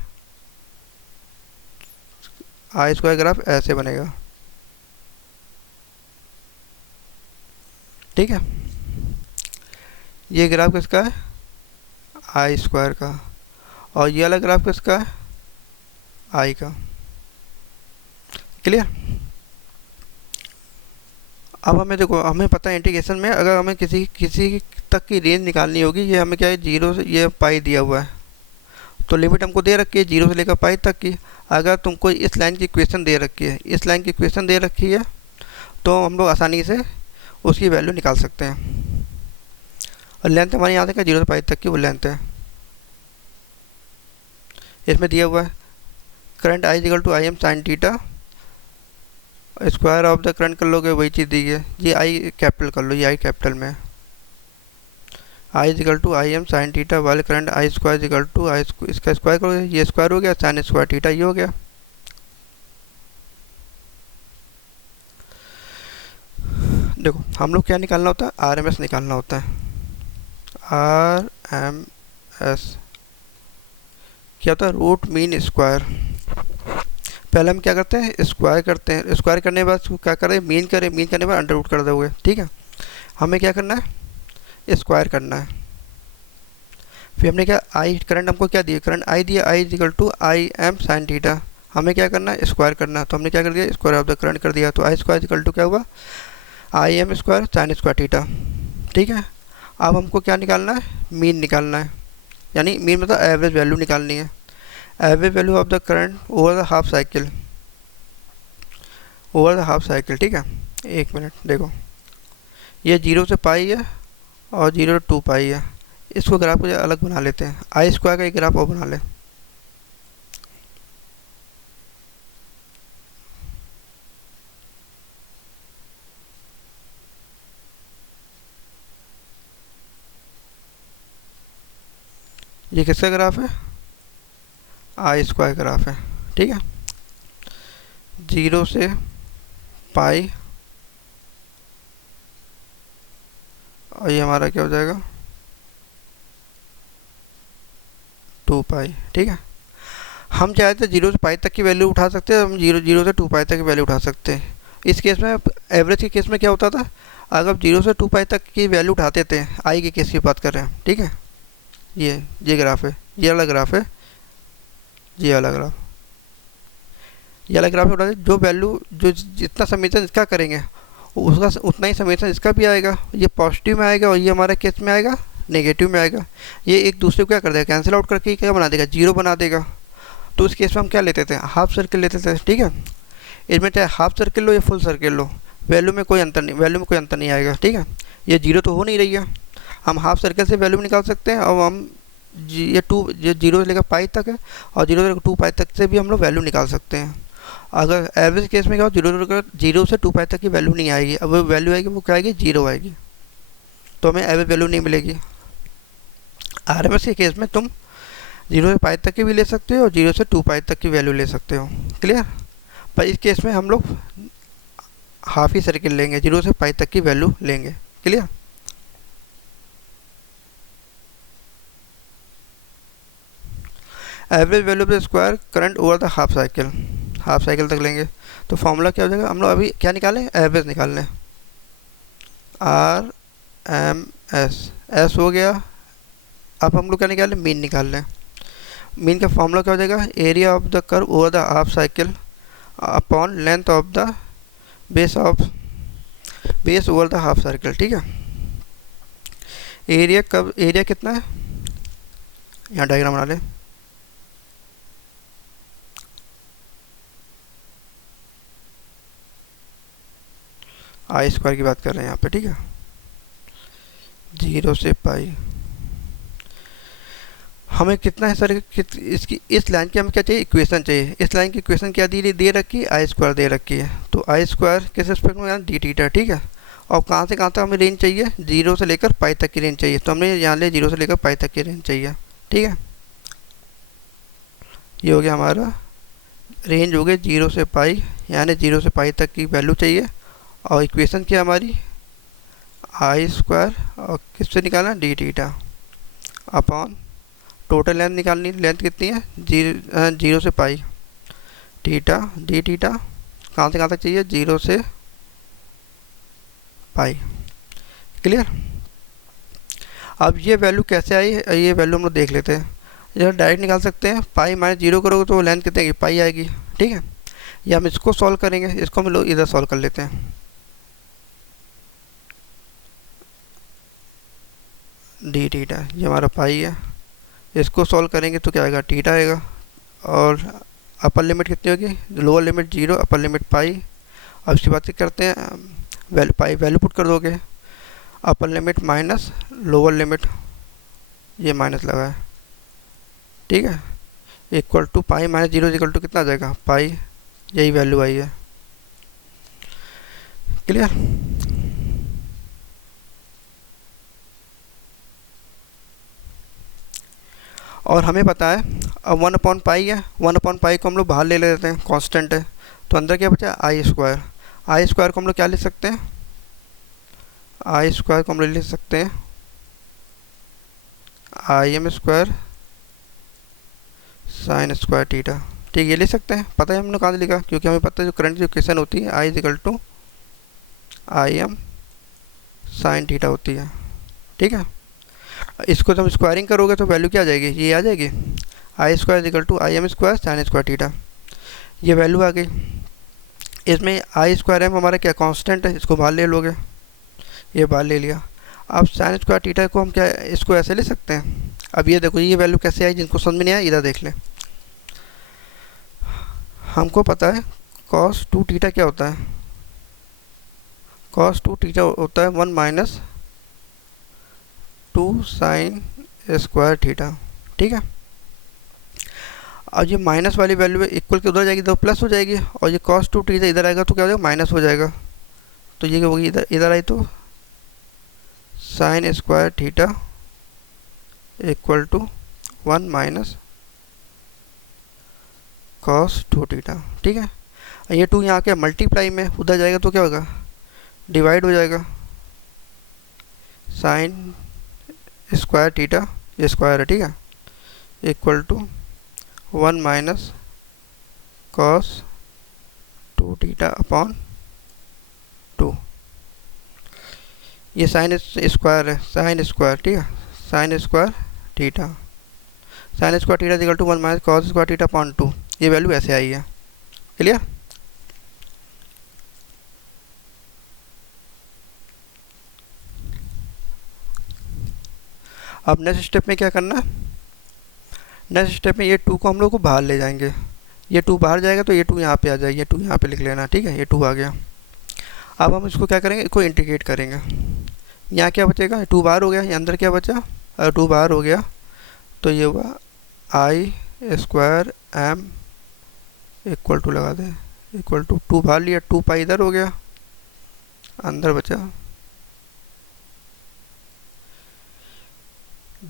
ग्राफ ऐसे बनेगा। ठीक है, ये ग्राफ किसका है, आई स्क्वायर का, और ये वाला ग्राफ किसका है, आई का। क्लियर। अब हमें देखो, हमें पता है इंटीग्रेशन में अगर हमें किसी तक की रेंज निकालनी होगी, ये हमें क्या है, 0 से ये पाई दिया हुआ है, तो लिमिट हमको दे रखी है 0 से लेकर पाई तक की। अगर तुमको इस लाइन की इक्वेशन दे रखी है, इस लाइन की इक्वेशन दे रखी है, तो हम लोग आसानी से उसकी वैल्यू निकाल सकते हैं। और लेंथ हमारी यहाँ से 0 से पाई तक की वो लेंथ है, इसमें दिया हुआ है current I equal to I M sine theta, square of the current कर लोगे वही चीज़ दी है, ये आई कैपिटल कर लो, ये आई कैपिटल में, I equal to I M sine theta, वाले current I square equal to I, इसका स्क्वायर करोगे ये स्क्वायर हो गया, साइन स्क्वायर थीटा ये हो गया। देखो हम लोग क्या निकालना होता है, RMS निकालना होता है। RMS क्या होता है, रूट मीन स्क्वायर। पहले हम क्या करते हैं, स्क्वायर करते हैं, स्क्वायर करने के बाद क्या करें, मीन करें, मीन करने के बाद अंडर रूट कर दोगे, ठीक है। हमें क्या करना है, स्क्वायर करना है। फिर हमने क्या, आई करंट हमको क्या दिया, करंट आई दिया, I equal to I M sine theta. हमें क्या करना है, स्क्वायर करना है, तो हमने क्या कर दिया, स्क्वायर ऑफ द करंट कर दिया। तो आई स्क्वायर इक्वल टू क्या हुआ, आई M square sine square theta, ठीक है। अब हमको क्या निकालना है, मीन निकालना है, यानी मीन मतलब एवरेज वैल्यू निकालनी है। Average value of the current over the half cycle, over the half cycle, ठीक है। एक मिनट देखो, ये 0 से पाई है और 0 से 2 पाई है। इसको ग्राफ को अलग बना लेते हैं, आई स्क्वायर का एक ग्राफ और बना ले। ये किसका ग्राफ है, आई स्क्वायर ग्राफ है, ठीक है। 0 से पाई और ये हमारा क्या हो जाएगा, 2 पाई, ठीक है। हम चाहे तो 0 से पाई तक की वैल्यू उठा सकते हैं, हम 0 से 2 पाई तक की वैल्यू उठा सकते हैं। इस केस में एवरेज के केस में क्या होता था, अगर 0 से 2 पाई तक की वैल्यू उठाते थे, आई के केस की बात कर रहे हैं, ठीक है। ये ग्राफ है, ये वाला ग्राफ है, ये वाला ग्राफ, ये वाला ग्राफ उठा, जो वैल्यू जो जितना समीकरण इसका करेंगे उसका उतना ही समीकरण इसका भी आएगा। ये पॉजिटिव में आएगा और ये हमारे केस में आएगा नेगेटिव में आएगा। ये एक दूसरे को क्या कर देगा, कैंसिल आउट करके क्या बना देगा, 0 बना देगा। तो इस केस में हम क्या लेते थे, हाफ सर्किल लेते थे, ठीक है। इसमें चाहे हाफ सर्किल लो या फुल सर्किल लो, वैल्यू में कोई अंतर नहीं, वैल्यू में कोई अंतर नहीं आएगा, ठीक है। ये 0 तो हो नहीं रही है, हम हाफ सर्किल से वैल्यू निकाल सकते हैं। और हम ये 0 से लेकर पाई तक है और 0 से लेकर 2 पाई तक से भी हम लोग वैल्यू निकाल सकते हैं। अगर एवरेज केस में क्या हो, 0 से 2 पाई तक की वैल्यू नहीं आएगी। अब वो वैल्यू आएगी, वो क्या आएगी, 0 आएगी, तो हमें एवरेज वैल्यू नहीं मिलेगी। RMS के केस में तुम 0 से पाई तक की भी ले सकते हो और 0 से 2 पाई तक की वैल्यू ले सकते हो, क्लियर। पर इस केस में हम लोग हाफ ही सर्किल लेंगे, 0 से पाई तक की वैल्यू लेंगे, clear. Average value of the square current over the half cycle, half cycle तक लेंगे। तो फॉर्मूला क्या हो जाएगा, हम लोग अभी क्या निकालें, एवरेज निकाल लें। RMS एस हो गया। अब हम लोग क्या निकालें, मीन निकाल लें। मीन का फॉर्मूला क्या हो जाएगा, area of the curve over the half cycle upon length of the base over the half circle, ठीक है। एरिया कितना है, यहाँ डायग्राम बना लें। आई स्क्वायर की बात कर रहे हैं यहाँ पे, ठीक है। 0 से पाई हमें कितना है सर, इसकी इस लाइन की हमें क्या चाहिए, इक्वेशन चाहिए। इस लाइन की इक्वेशन क्या दे रखी है, आई स्क्वायर दे रखी है। तो आई स्क्वायर किस रिस्पेक्ट में, डी थीटा, ठीक है। और कहाँ से कहाँ तक हमें रेंज चाहिए, 0 से लेकर पाई तक की रेंज चाहिए। तो हमने यहाँ ले 0 से लेकर पाई तक की रेंज चाहिए, ठीक है। ये हो गया हमारा रेंज, हो गया 0 से पाई, यानी 0 से पाई तक की वैल्यू चाहिए। और इक्वेशन क्या हमारी, आई स्क्वायर और किससे निकालना, D theta upon total length निकालनी, लेंथ कितनी है, 0 से पाई, थीटा डी थीटा कहाँ से कहाँ तक चाहिए, 0 से पाई, क्लियर। अब ये वैल्यू कैसे आई, ये वैल्यू हम लोग देख लेते हैं। ये डायरेक्ट निकाल सकते हैं, पाई माइनस 0 करोगे तो लेंथ कितनी आएगी, पाई आएगी, ठीक है। या हम इसको सॉल्व करेंगे, इसको हम लोग इधर सॉल्व कर लेते हैं। डी थीटा ये हमारा पाई है, इसको सॉल्व करेंगे तो क्या आएगा, थीटा आएगा। और अपर लिमिट कितनी होगी, लोअर लिमिट 0, अपर लिमिट पाई। अब इसकी बात करते हैं, पाई वैल्यू पुट कर दोगे, upper limit minus lower limit, ये माइनस लगा है, ठीक है, equal to pi minus 0 equal to कितना आ जाएगा, पाई। यही वैल्यू आई है, क्लियर। और हमें पता है अब 1 पाई है, 1 पाई को हम लोग बाहर ले लेते हैं, कांस्टेंट है। तो अंदर क्या बचा, आई स्क्वायर। आई स्क्वायर को हम लोग क्या लिख सकते हैं, आई स्क्वायर को हम लिख सकते हैं आई M square sine square theta. ठीक, ये लिख सकते हैं। पता है हमने कहाँ से लिखा, क्योंकि हमें पता है जो करंट इक्वेशन होती है I is equal to I M sine theta होती है। ठीक है, इसको जब स्क्वायरिंग करोगे तो वैल्यू क्या आ जाएगी, ये आ जाएगी I square equal to I M square sine square theta. ये वैल्यू आ गई। इसमें आई स्क्वायर एम हमारा क्या कांस्टेंट है, इसको बाहर ले लोगे, ये बाहर ले लिया। अब साइन स्क्वायर थीटा को हम क्या इसको ऐसे ले सकते हैं। अब ये देखो ये वैल्यू कैसे आई, जिनको समझ में नहीं आया इधर देख लें। हमको पता है कॉस टू थीटा क्या होता है, कॉस टू थीटा होता है 1 माइनस 2 साइन स्क्वायर थीटा। ठीक है, और ये माइनस वाली वैल्यू इक्वल के उधर जाएगी तो प्लस हो जाएगी, और ये कॉस टू थीटा इधर आएगा तो क्या हो जाएगा, माइनस हो जाएगा। तो ये होगी इधर इधर आई तो sine square theta equal to 1 minus cos two theta. ठीक है, ये टू यहाँ के मल्टीप्लाई में उधर जाएगा तो क्या होगा, डिवाइड हो जाएगा। साइन स्क्वायर थीटा ये स्क्वायर है, ठीक है, equal to 1 minus cos two theta upon 2। ये साइन स्क्वायर है, साइन स्क्वायर, ठीक है, sine square theta, sine square theta equal to 1 minus cos square theta upon 2। ये वैल्यू ऐसे आई है। क्लियर। अब नेक्स्ट स्टेप में क्या करना है, नेक्स्ट स्टेप में ये टू को हम लोग को बाहर ले जाएंगे। ये टू बाहर जाएगा तो ये टू यहाँ पे आ जाएगी, ये टू यहाँ पे लिख लेना। ठीक है, ये टू आ गया। अब हम इसको क्या करेंगे, इसको इंटीग्रेट करेंगे। यहाँ क्या बचेगा, टू बाहर हो गया, ये अंदर क्या बचा, अगर टू बाहर हो गया तो ये हुआ आई स्क्वायर एम इक्वल टू लगा दें, इक्वल टू टू बाहर लिया, टू पाई इधर हो गया, अंदर बचा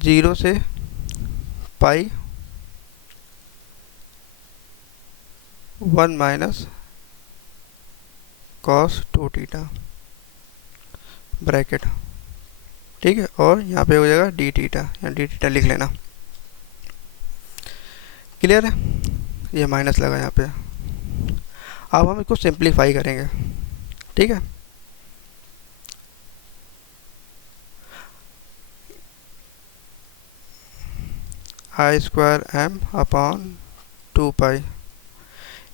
0 से पाई 1 minus cos two theta bracket. ठीक है, और यहाँ पे हो जाएगा डी थीटा, या डी थीटा लिख लेना। क्लियर है, ये माइनस लगा यहाँ पे। अब हम इसको सिंप्लीफाई करेंगे। ठीक है, आई स्क्वायर एम अपॉन 2 पाई,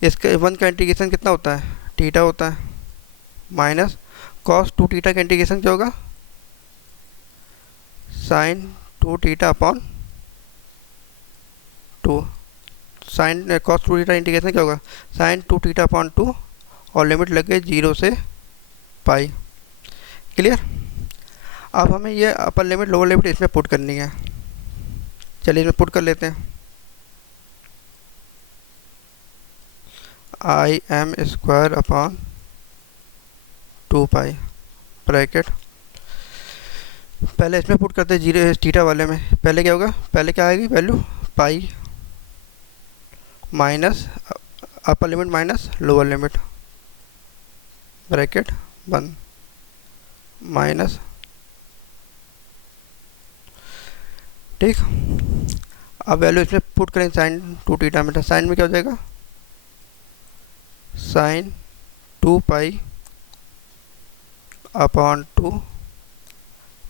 इसका वन का इंटीग्रेशन कितना होता है, थीटा होता है, माइनस कॉस टू थीटा का इंटीग्रेशन क्या होगा, sign two theta upon 2। Sine cos two theta integration क्या होगा, साइन टू थीटा अपॉन 2, और लिमिट लग गई 0 से पाई। क्लियर। अब हमें ये अपर लिमिट लोअर लिमिट इसमें पुट करनी है। चलिए इसमें पुट कर लेते हैं। आई एम स्क्वायर अपॉन 2 पाई ब्रैकेट, पहले इसमें पुट करते हैं 0 थीटा वाले में। पहले क्या होगा, पहले क्या आएगी value, pi minus upper limit minus lower limit bracket बंद, माइनस। ठीक, अब वैल्यू इसमें पुट करें साइन टू थीटा में, साइन में क्या हो जाएगा, sine 2 pi upon 2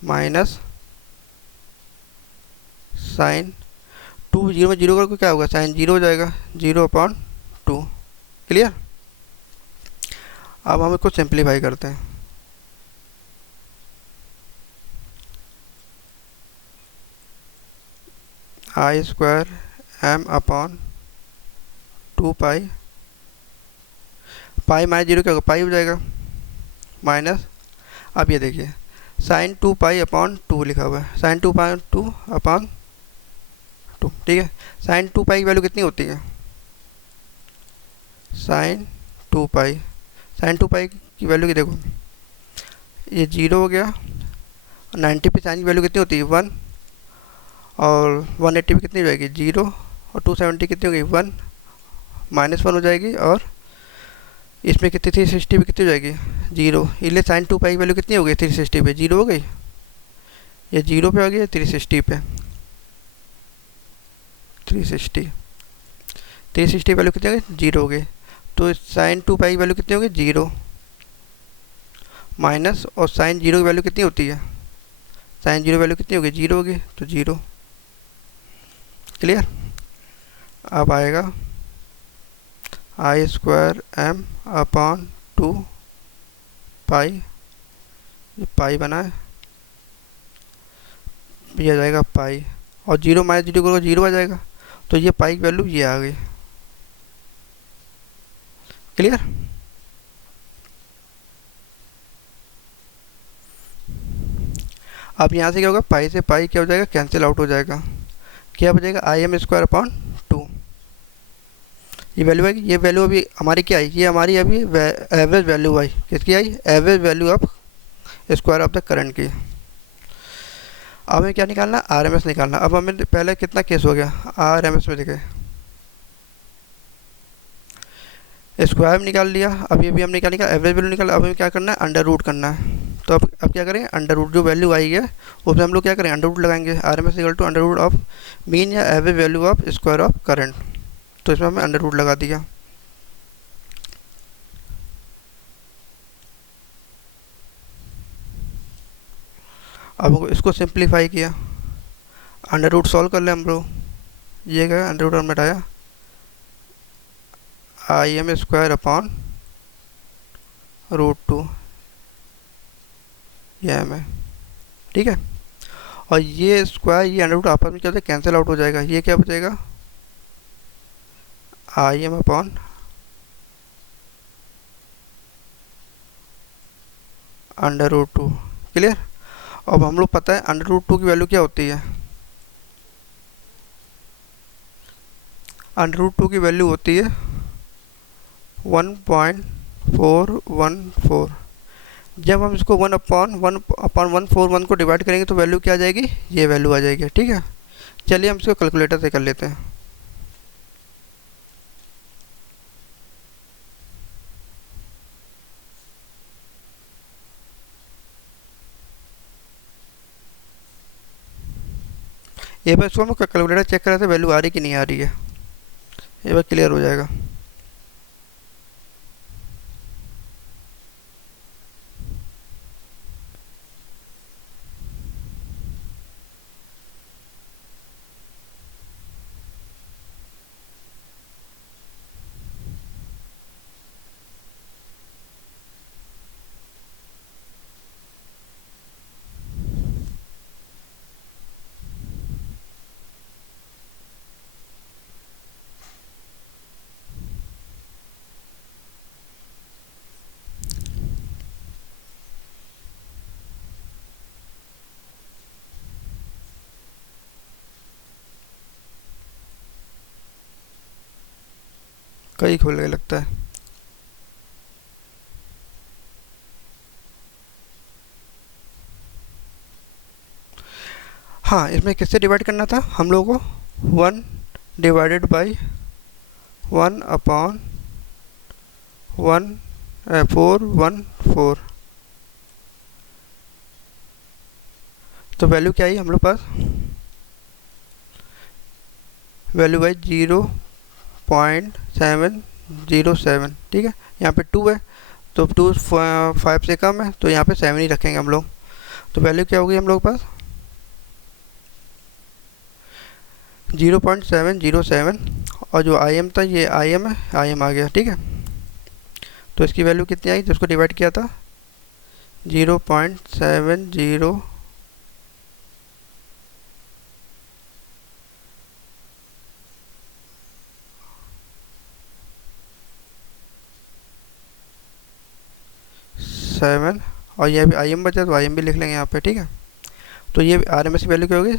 minus sine 2, 0 में 0 करके क्या होगा, साइन 0 हो जाएगा, 0 अपॉन 2। क्लियर। अब हम इसको सिंप्लीफाई करते हैं। आई स्क्वायर एम अपॉन 2 पाई, पाई माइनस 0 क्या होगा, पाई हो जाएगा, माइनस। अब ये देखिए साइन 2 पाई अपॉन 2 लिखा हुआ है, साइन 2 पाई 2 अपॉन 2। ठीक है, साइन 2 पाई की वैल्यू कितनी होती है, साइन 2 पाई, साइन 2 पाई की वैल्यू की देखो, ये 0 हो गया, 90 पे साइन की वैल्यू कितनी होती है 1, और 180 पे कितनी हो जाएगी 0, और 270 कितनी हो गई 1, -1 हो जाएगी, और इसमें कितनी 360 पे कितनी हो जाएगी 0, इसलिए साइन 2 पाई की वैल्यू कितनी हो गई 360 पे 0 हो गई, ये 0 पे आ गई 360 पे 360 360 वैल्यू कितनी हो गई 0 हो गई। तो साइन 2 पाई की वैल्यू कितनी होगी 0 माइनस, और साइन 0 की वैल्यू कितनी होती है, साइन 0 वैल्यू कितनी होगी 0 होगी, तो 0। क्लियर। अब आएगा I² m / 2 पाई, ये पाई बना है, ये आ जाएगा पाई, और 0 माइनस 0 करोगे 0 आ जाएगा, तो ये पाई की वैल्यू ये आ गई। क्लियर। अब यहाँ से क्या होगा, पाई से पाई क्या हो जाएगा, कैंसिल आउट हो जाएगा, क्या बचेगा Im² / 2, ये वैल्यू आएगी। ये वैल्यू अभी हमारी क्या आई, ये हमारी अभी एवरेज वैल्यू आई, किसकी आई, average value of square of the current की। अब हमें क्या निकालना, RMS निकालना। अब हमें पहले कितना केस हो गया, RMS में देखे स्क्वायर में निकाल लिया, अभी अभी हमने क्या निकाला, एवरेज वैल्यू निकाला। अब हमें क्या करना है, अंडर रूट करना है। तो अब क्या करें, अंडर रूट जो वैल्यू आई है उसमें हम लोग क्या करें, अंडर रूट लगाएंगे। RMS equal to under root of mean या average value of square of current, तो इसमें हमें अंडर रूट लगा दिया। अब इसको सिंप्लीफाई किया, अंडर रूट सॉल्व कर ले हम लोग, ये क्या अंडर रूट मिटाया Im² / √2 ये m है, ठीक है। और ये स्क्वायर ये अंडर रूट आपस में क्या होता है, कैंसिल आउट हो जाएगा। ये क्या बचेगा Im / √2। क्लियर। अब हम लोग पता है अंडर रूट 2 की वैल्यू क्या होती है, अंडर रूट 2 की वैल्यू होती है 1.414। जब हम इसको 1/1/141 को डिवाइड करेंगे तो वैल्यू क्या आ जाएगी, ये वैल्यू आ जाएगी, ठीक है। चलिए हम इसको कैलकुलेटर से कर लेते हैं। एक बार इसको हम कैलकुलेटर चेक करा था वैल्यू आ रही कि नहीं आ रही है, एक बार क्लियर हो जाएगा। कहीं खोल के लगता है। हाँ, इसमें किससे डिवाइड करना था हम लोगों को, 1 डिवाइडेड बाई 1/414। तो वैल्यू क्या आई हम लोग पास, वैल्यू आई 0.707, ठीक है। यहाँ पे 2 है तो 2 5 से कम है, तो यहाँ पे 7 ही रखेंगे हम लोग। तो वैल्यू क्या होगी हम लोग पास 0.707, और जो Im था ये Im है, Im आ गया, ठीक है। तो इसकी वैल्यू कितनी आई, जिसको डिवाइड किया था 0.70 7, और ये भी Im बचा तो Im भी लिख लेंगे यहाँ पे, ठीक है। तो ये RMS की वैल्यू क्या होगी,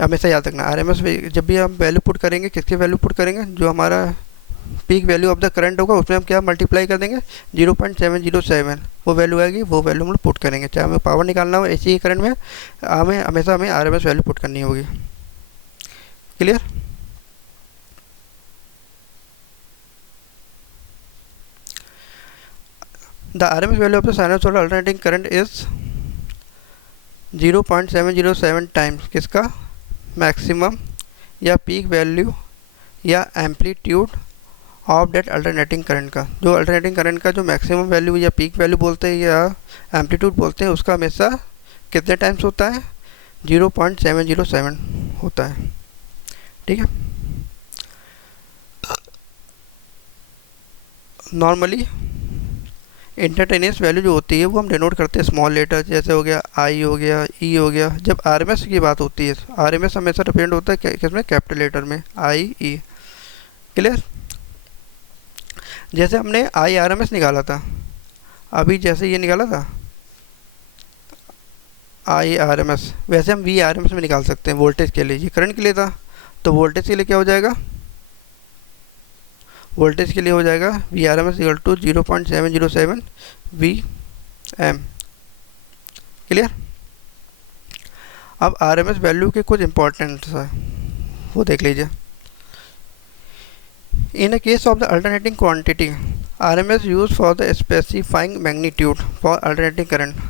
हमेशा याद रखना RMS जब भी हम वैल्यू पुट करेंगे, किसकी वैल्यू पुट करेंगे, जो हमारा peak value of the current होगा उसमें हम क्या मल्टीप्लाई कर देंगे 0.707, वो वैल्यू आएगी, वो वैल्यू हम लोग पुट करेंगे। चाहे हमें पावर निकालना हो ऐसी ही करंट में, हमेशा हमें RMS वैल्यू पुट करनी होगी। Clear. The RMS value of the sinusoidal alternating current is 0.707 times किसका, मैक्सिमम या पीक वैल्यू या amplitude of that alternating current का। जो अल्टरनेटिंग करंट का जो मैक्सिमम वैल्यू या पीक वैल्यू बोलते हैं या एम्पलीट्यूड बोलते हैं, उसका हमेशा कितने टाइम्स होता है, 0.707 होता है। ठीक है। नॉर्मली इंस्टैन्टेनियस वैल्यू जो होती है वो हम डिनोट करते हैं स्मॉल लेटर, जैसे हो गया आई, हो गया ई, हो गया। जब RMS की बात होती है, RMS हमेशा रिप्रेजेंट होता है किसमें, कैपिटल लेटर में, आई ई। क्लियर। जैसे हमने IRMS निकाला था अभी, जैसे ये निकाला था IRMS, वैसे हम VRMS में निकाल सकते हैं वोल्टेज के लिए। ये करंट के लिए था, तो वोल्टेज के लिए क्या हो जाएगा, वोल्टेज के लिए हो जाएगा VRMS equal to 0.707 VM। Clear. अब RMS वैल्यू के कुछ इंपॉर्टेंट है वो देख लीजिए। In a case of the alternating quantity, RMS used for the specifying magnitude for alternating current।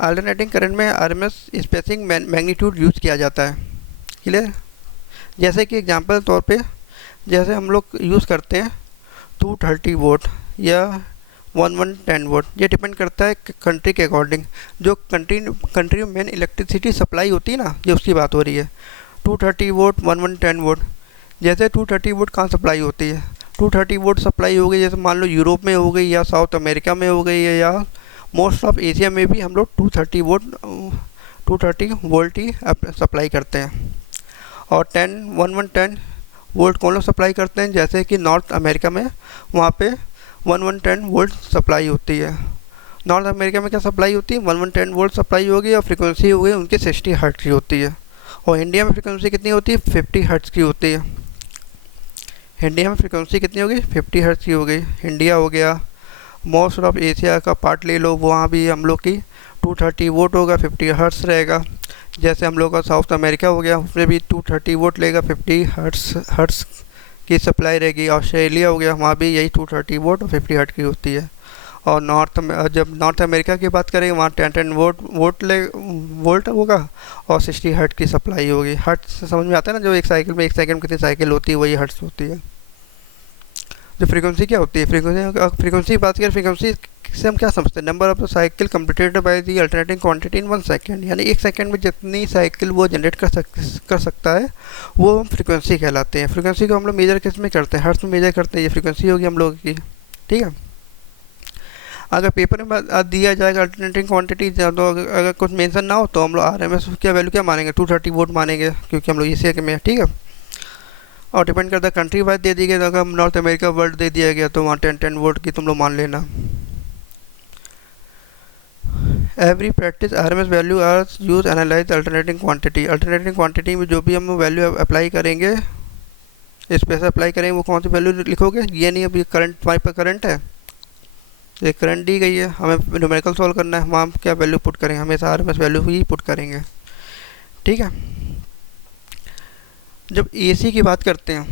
alternating current में RMS specifying magnitude यूज किया जाता है। क्लियर। जैसे कि एग्जांपल तौर पे, जैसे हम लोग यूज़ करते हैं 230 वोट या 1110 वोट, ये डिपेंड करता है कंट्री के अकॉर्डिंग। जो कंट्री में मेन इलेक्ट्रिसिटी सप्लाई होती है ना, ये उसकी बात हो रही है। 230 वोट, 1110 वोट। जैसे 230 वोट कहाँ सप्लाई होती है, 230 वोट सप्लाई हो गई जैसे मान लो यूरोप में हो गई या साउथ अमेरिका में हो गई है या मोस्ट ऑफ एशिया में भी हम लोग 230 वोल्ट ही सप्लाई करते हैं। और 1110 वोल्ट कौन लोग सप्लाई करते हैं, जैसे कि नॉर्थ अमेरिका में, वहाँ पे 1110 वोल्ट सप्लाई होती है। नॉर्थ अमेरिका में क्या सप्लाई होती है, 1110 वोल्ट सप्लाई होगी और फ्रीक्वेंसी हो गई उनकी 60 हर्ट्ज की होती है। और इंडिया में फ्रीक्वेंसी कितनी होती है, 50 हर्ट्ज की होती है। इंडिया में फ्रीक्वेंसी कितनी होगी, 50 हर्ट्ज की हो गई। इंडिया हो गया, मोस्ट ऑफ एशिया का पार्ट ले लो, वहाँ भी हम लोग की 230 वोट होगा, 50 हर्ट्ज रहेगा। जैसे हम लोग का साउथ अमेरिका हो गया, उसमें भी 230 वोट लेगा, 50 हर्ट्ज की सप्लाई रहेगी। ऑस्ट्रेलिया हो गया, वहाँ भी यही 230 वोट और 50 हर्ट्ज की होती है। और जब नॉर्थ अमेरिका की बात करेंगे, वहाँ 10 वोल्ट होगा और 60 हर्ट्ज की सप्लाई होगी। हर्ट्ज समझ में आता है ना, जो एक साइकिल में 1 सेकंड में कितनी साइकिल होती है, वही हर्ट्ज होती है। जो फ्रीक्वेंसी क्या होती है, फ्रीक्वेंसी की बात करें, फ्रीक्वेंसी से हम क्या समझते हैं, number of cycle completed by the alternating quantity in 1 second. यानी 1 सेकंड में जितनी साइकिल वो जनरेट कर सकता है वो हम फ्रीक्वेंसी कहलाते हैं। फ्रीक्वेंसी को हम लोग मेजर किस में करते हैं, हर्ट्ज में मेजर करते हैं। ये फ्रीक्वेंसी होगी हम लोग की। ठीक है। अगर पेपर में दिया जाएगा अल्टरनेटिंग क्वांटिटी, तो अगर कुछ मेंशन ना हो तो हम लोग RMS क्या वैल्यू क्या मानेंगे, 230 वोट मानेंगे, क्योंकि हम लोग एशिया के में। ठीक है। और डिपेंड करता है कंट्री वाइज दे दी गई, अगर नॉर्थ अमेरिका वर्ल्ड दे दिया गया तो वहाँ 10 वोट की तुम लोग मान लेना। Every practice RMS value are use analyse alternating quantity. Alternating quantity में जो भी हम वैल्यू अप्लाई करेंगे, इस पे से अप्लाई करेंगे, वो कौन सी वैल्यू लिखोगे। ये नहीं अभी करंट हमारे पास करंट है, ये करंट दी गई है, हमें न्यूमेरिकल सॉल्व करना है, वहाँ हम क्या वैल्यू पुट करेंगे, हमेशा RMS वैल्यू ही पुट करेंगे। ठीक है। जब AC की बात करते हैं,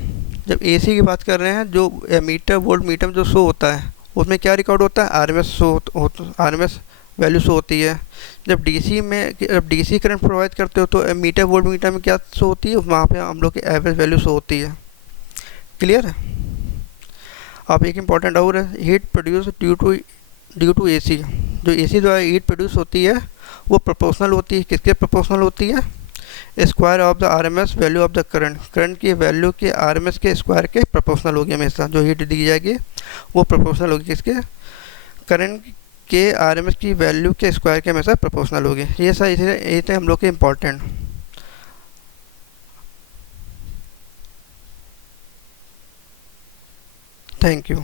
जब AC की बात कर रहे हैं, जो मीटर वोल्ट मीटर जो शो होता है उसमें क्या रिकॉर्ड होता है, RMS वैल्यू शो होती है। जब DC करंट प्रोवाइड करते हो तो मीटर वोल्ट मीटर में क्या शो होती है, वहाँ पे हम लोग की एवरेज वैल्यू शो होती है। क्लियर है। अब एक इम्पॉर्टेंट और है, heat produce due to AC। जो AC द्वारा हीट प्रोड्यूस होती है वो प्रोपोर्शनल होती है, किसके प्रोपोर्शनल होती है, square of the RMS value of the current. Current की वैल्यू के RMS के स्क्वायर के प्रोपोर्शनल होगी। हमेशा जो हीट दी जाएगी वो प्रोपोर्शनल होगी किसके, करंट के RMS की वैल्यू के स्क्वायर के हमेशा प्रोपोर्शनल होगी। ये थे हम लोग के इम्पोर्टेंट। Thank you.